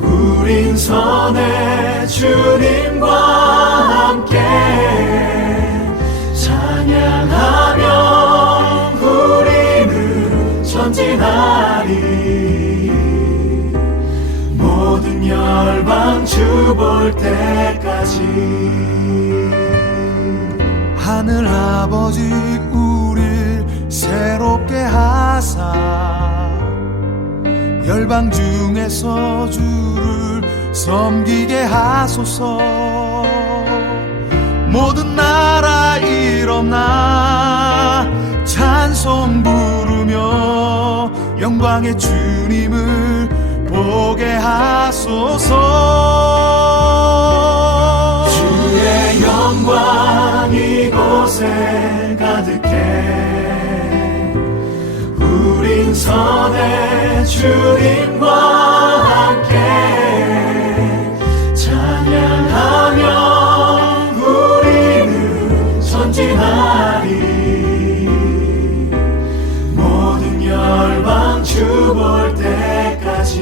우린 선의 주님과 함께 찬양하며 우리는 전진하리. 모든 열방 주 볼 때까지. 하늘 아버지 우릴 새롭게 하사 열방 중에서 주를 섬기게 하소서. 모든 나라 일어나 찬송 부르며 영광의 주님을 보게 하소서. 주의 영광 이곳에 가득해. 우린 선의 주님과 함께 찬양하며 우리는 전진하리. 모든 열방 주 볼 때까지.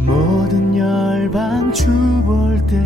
모든 열방 주 볼 때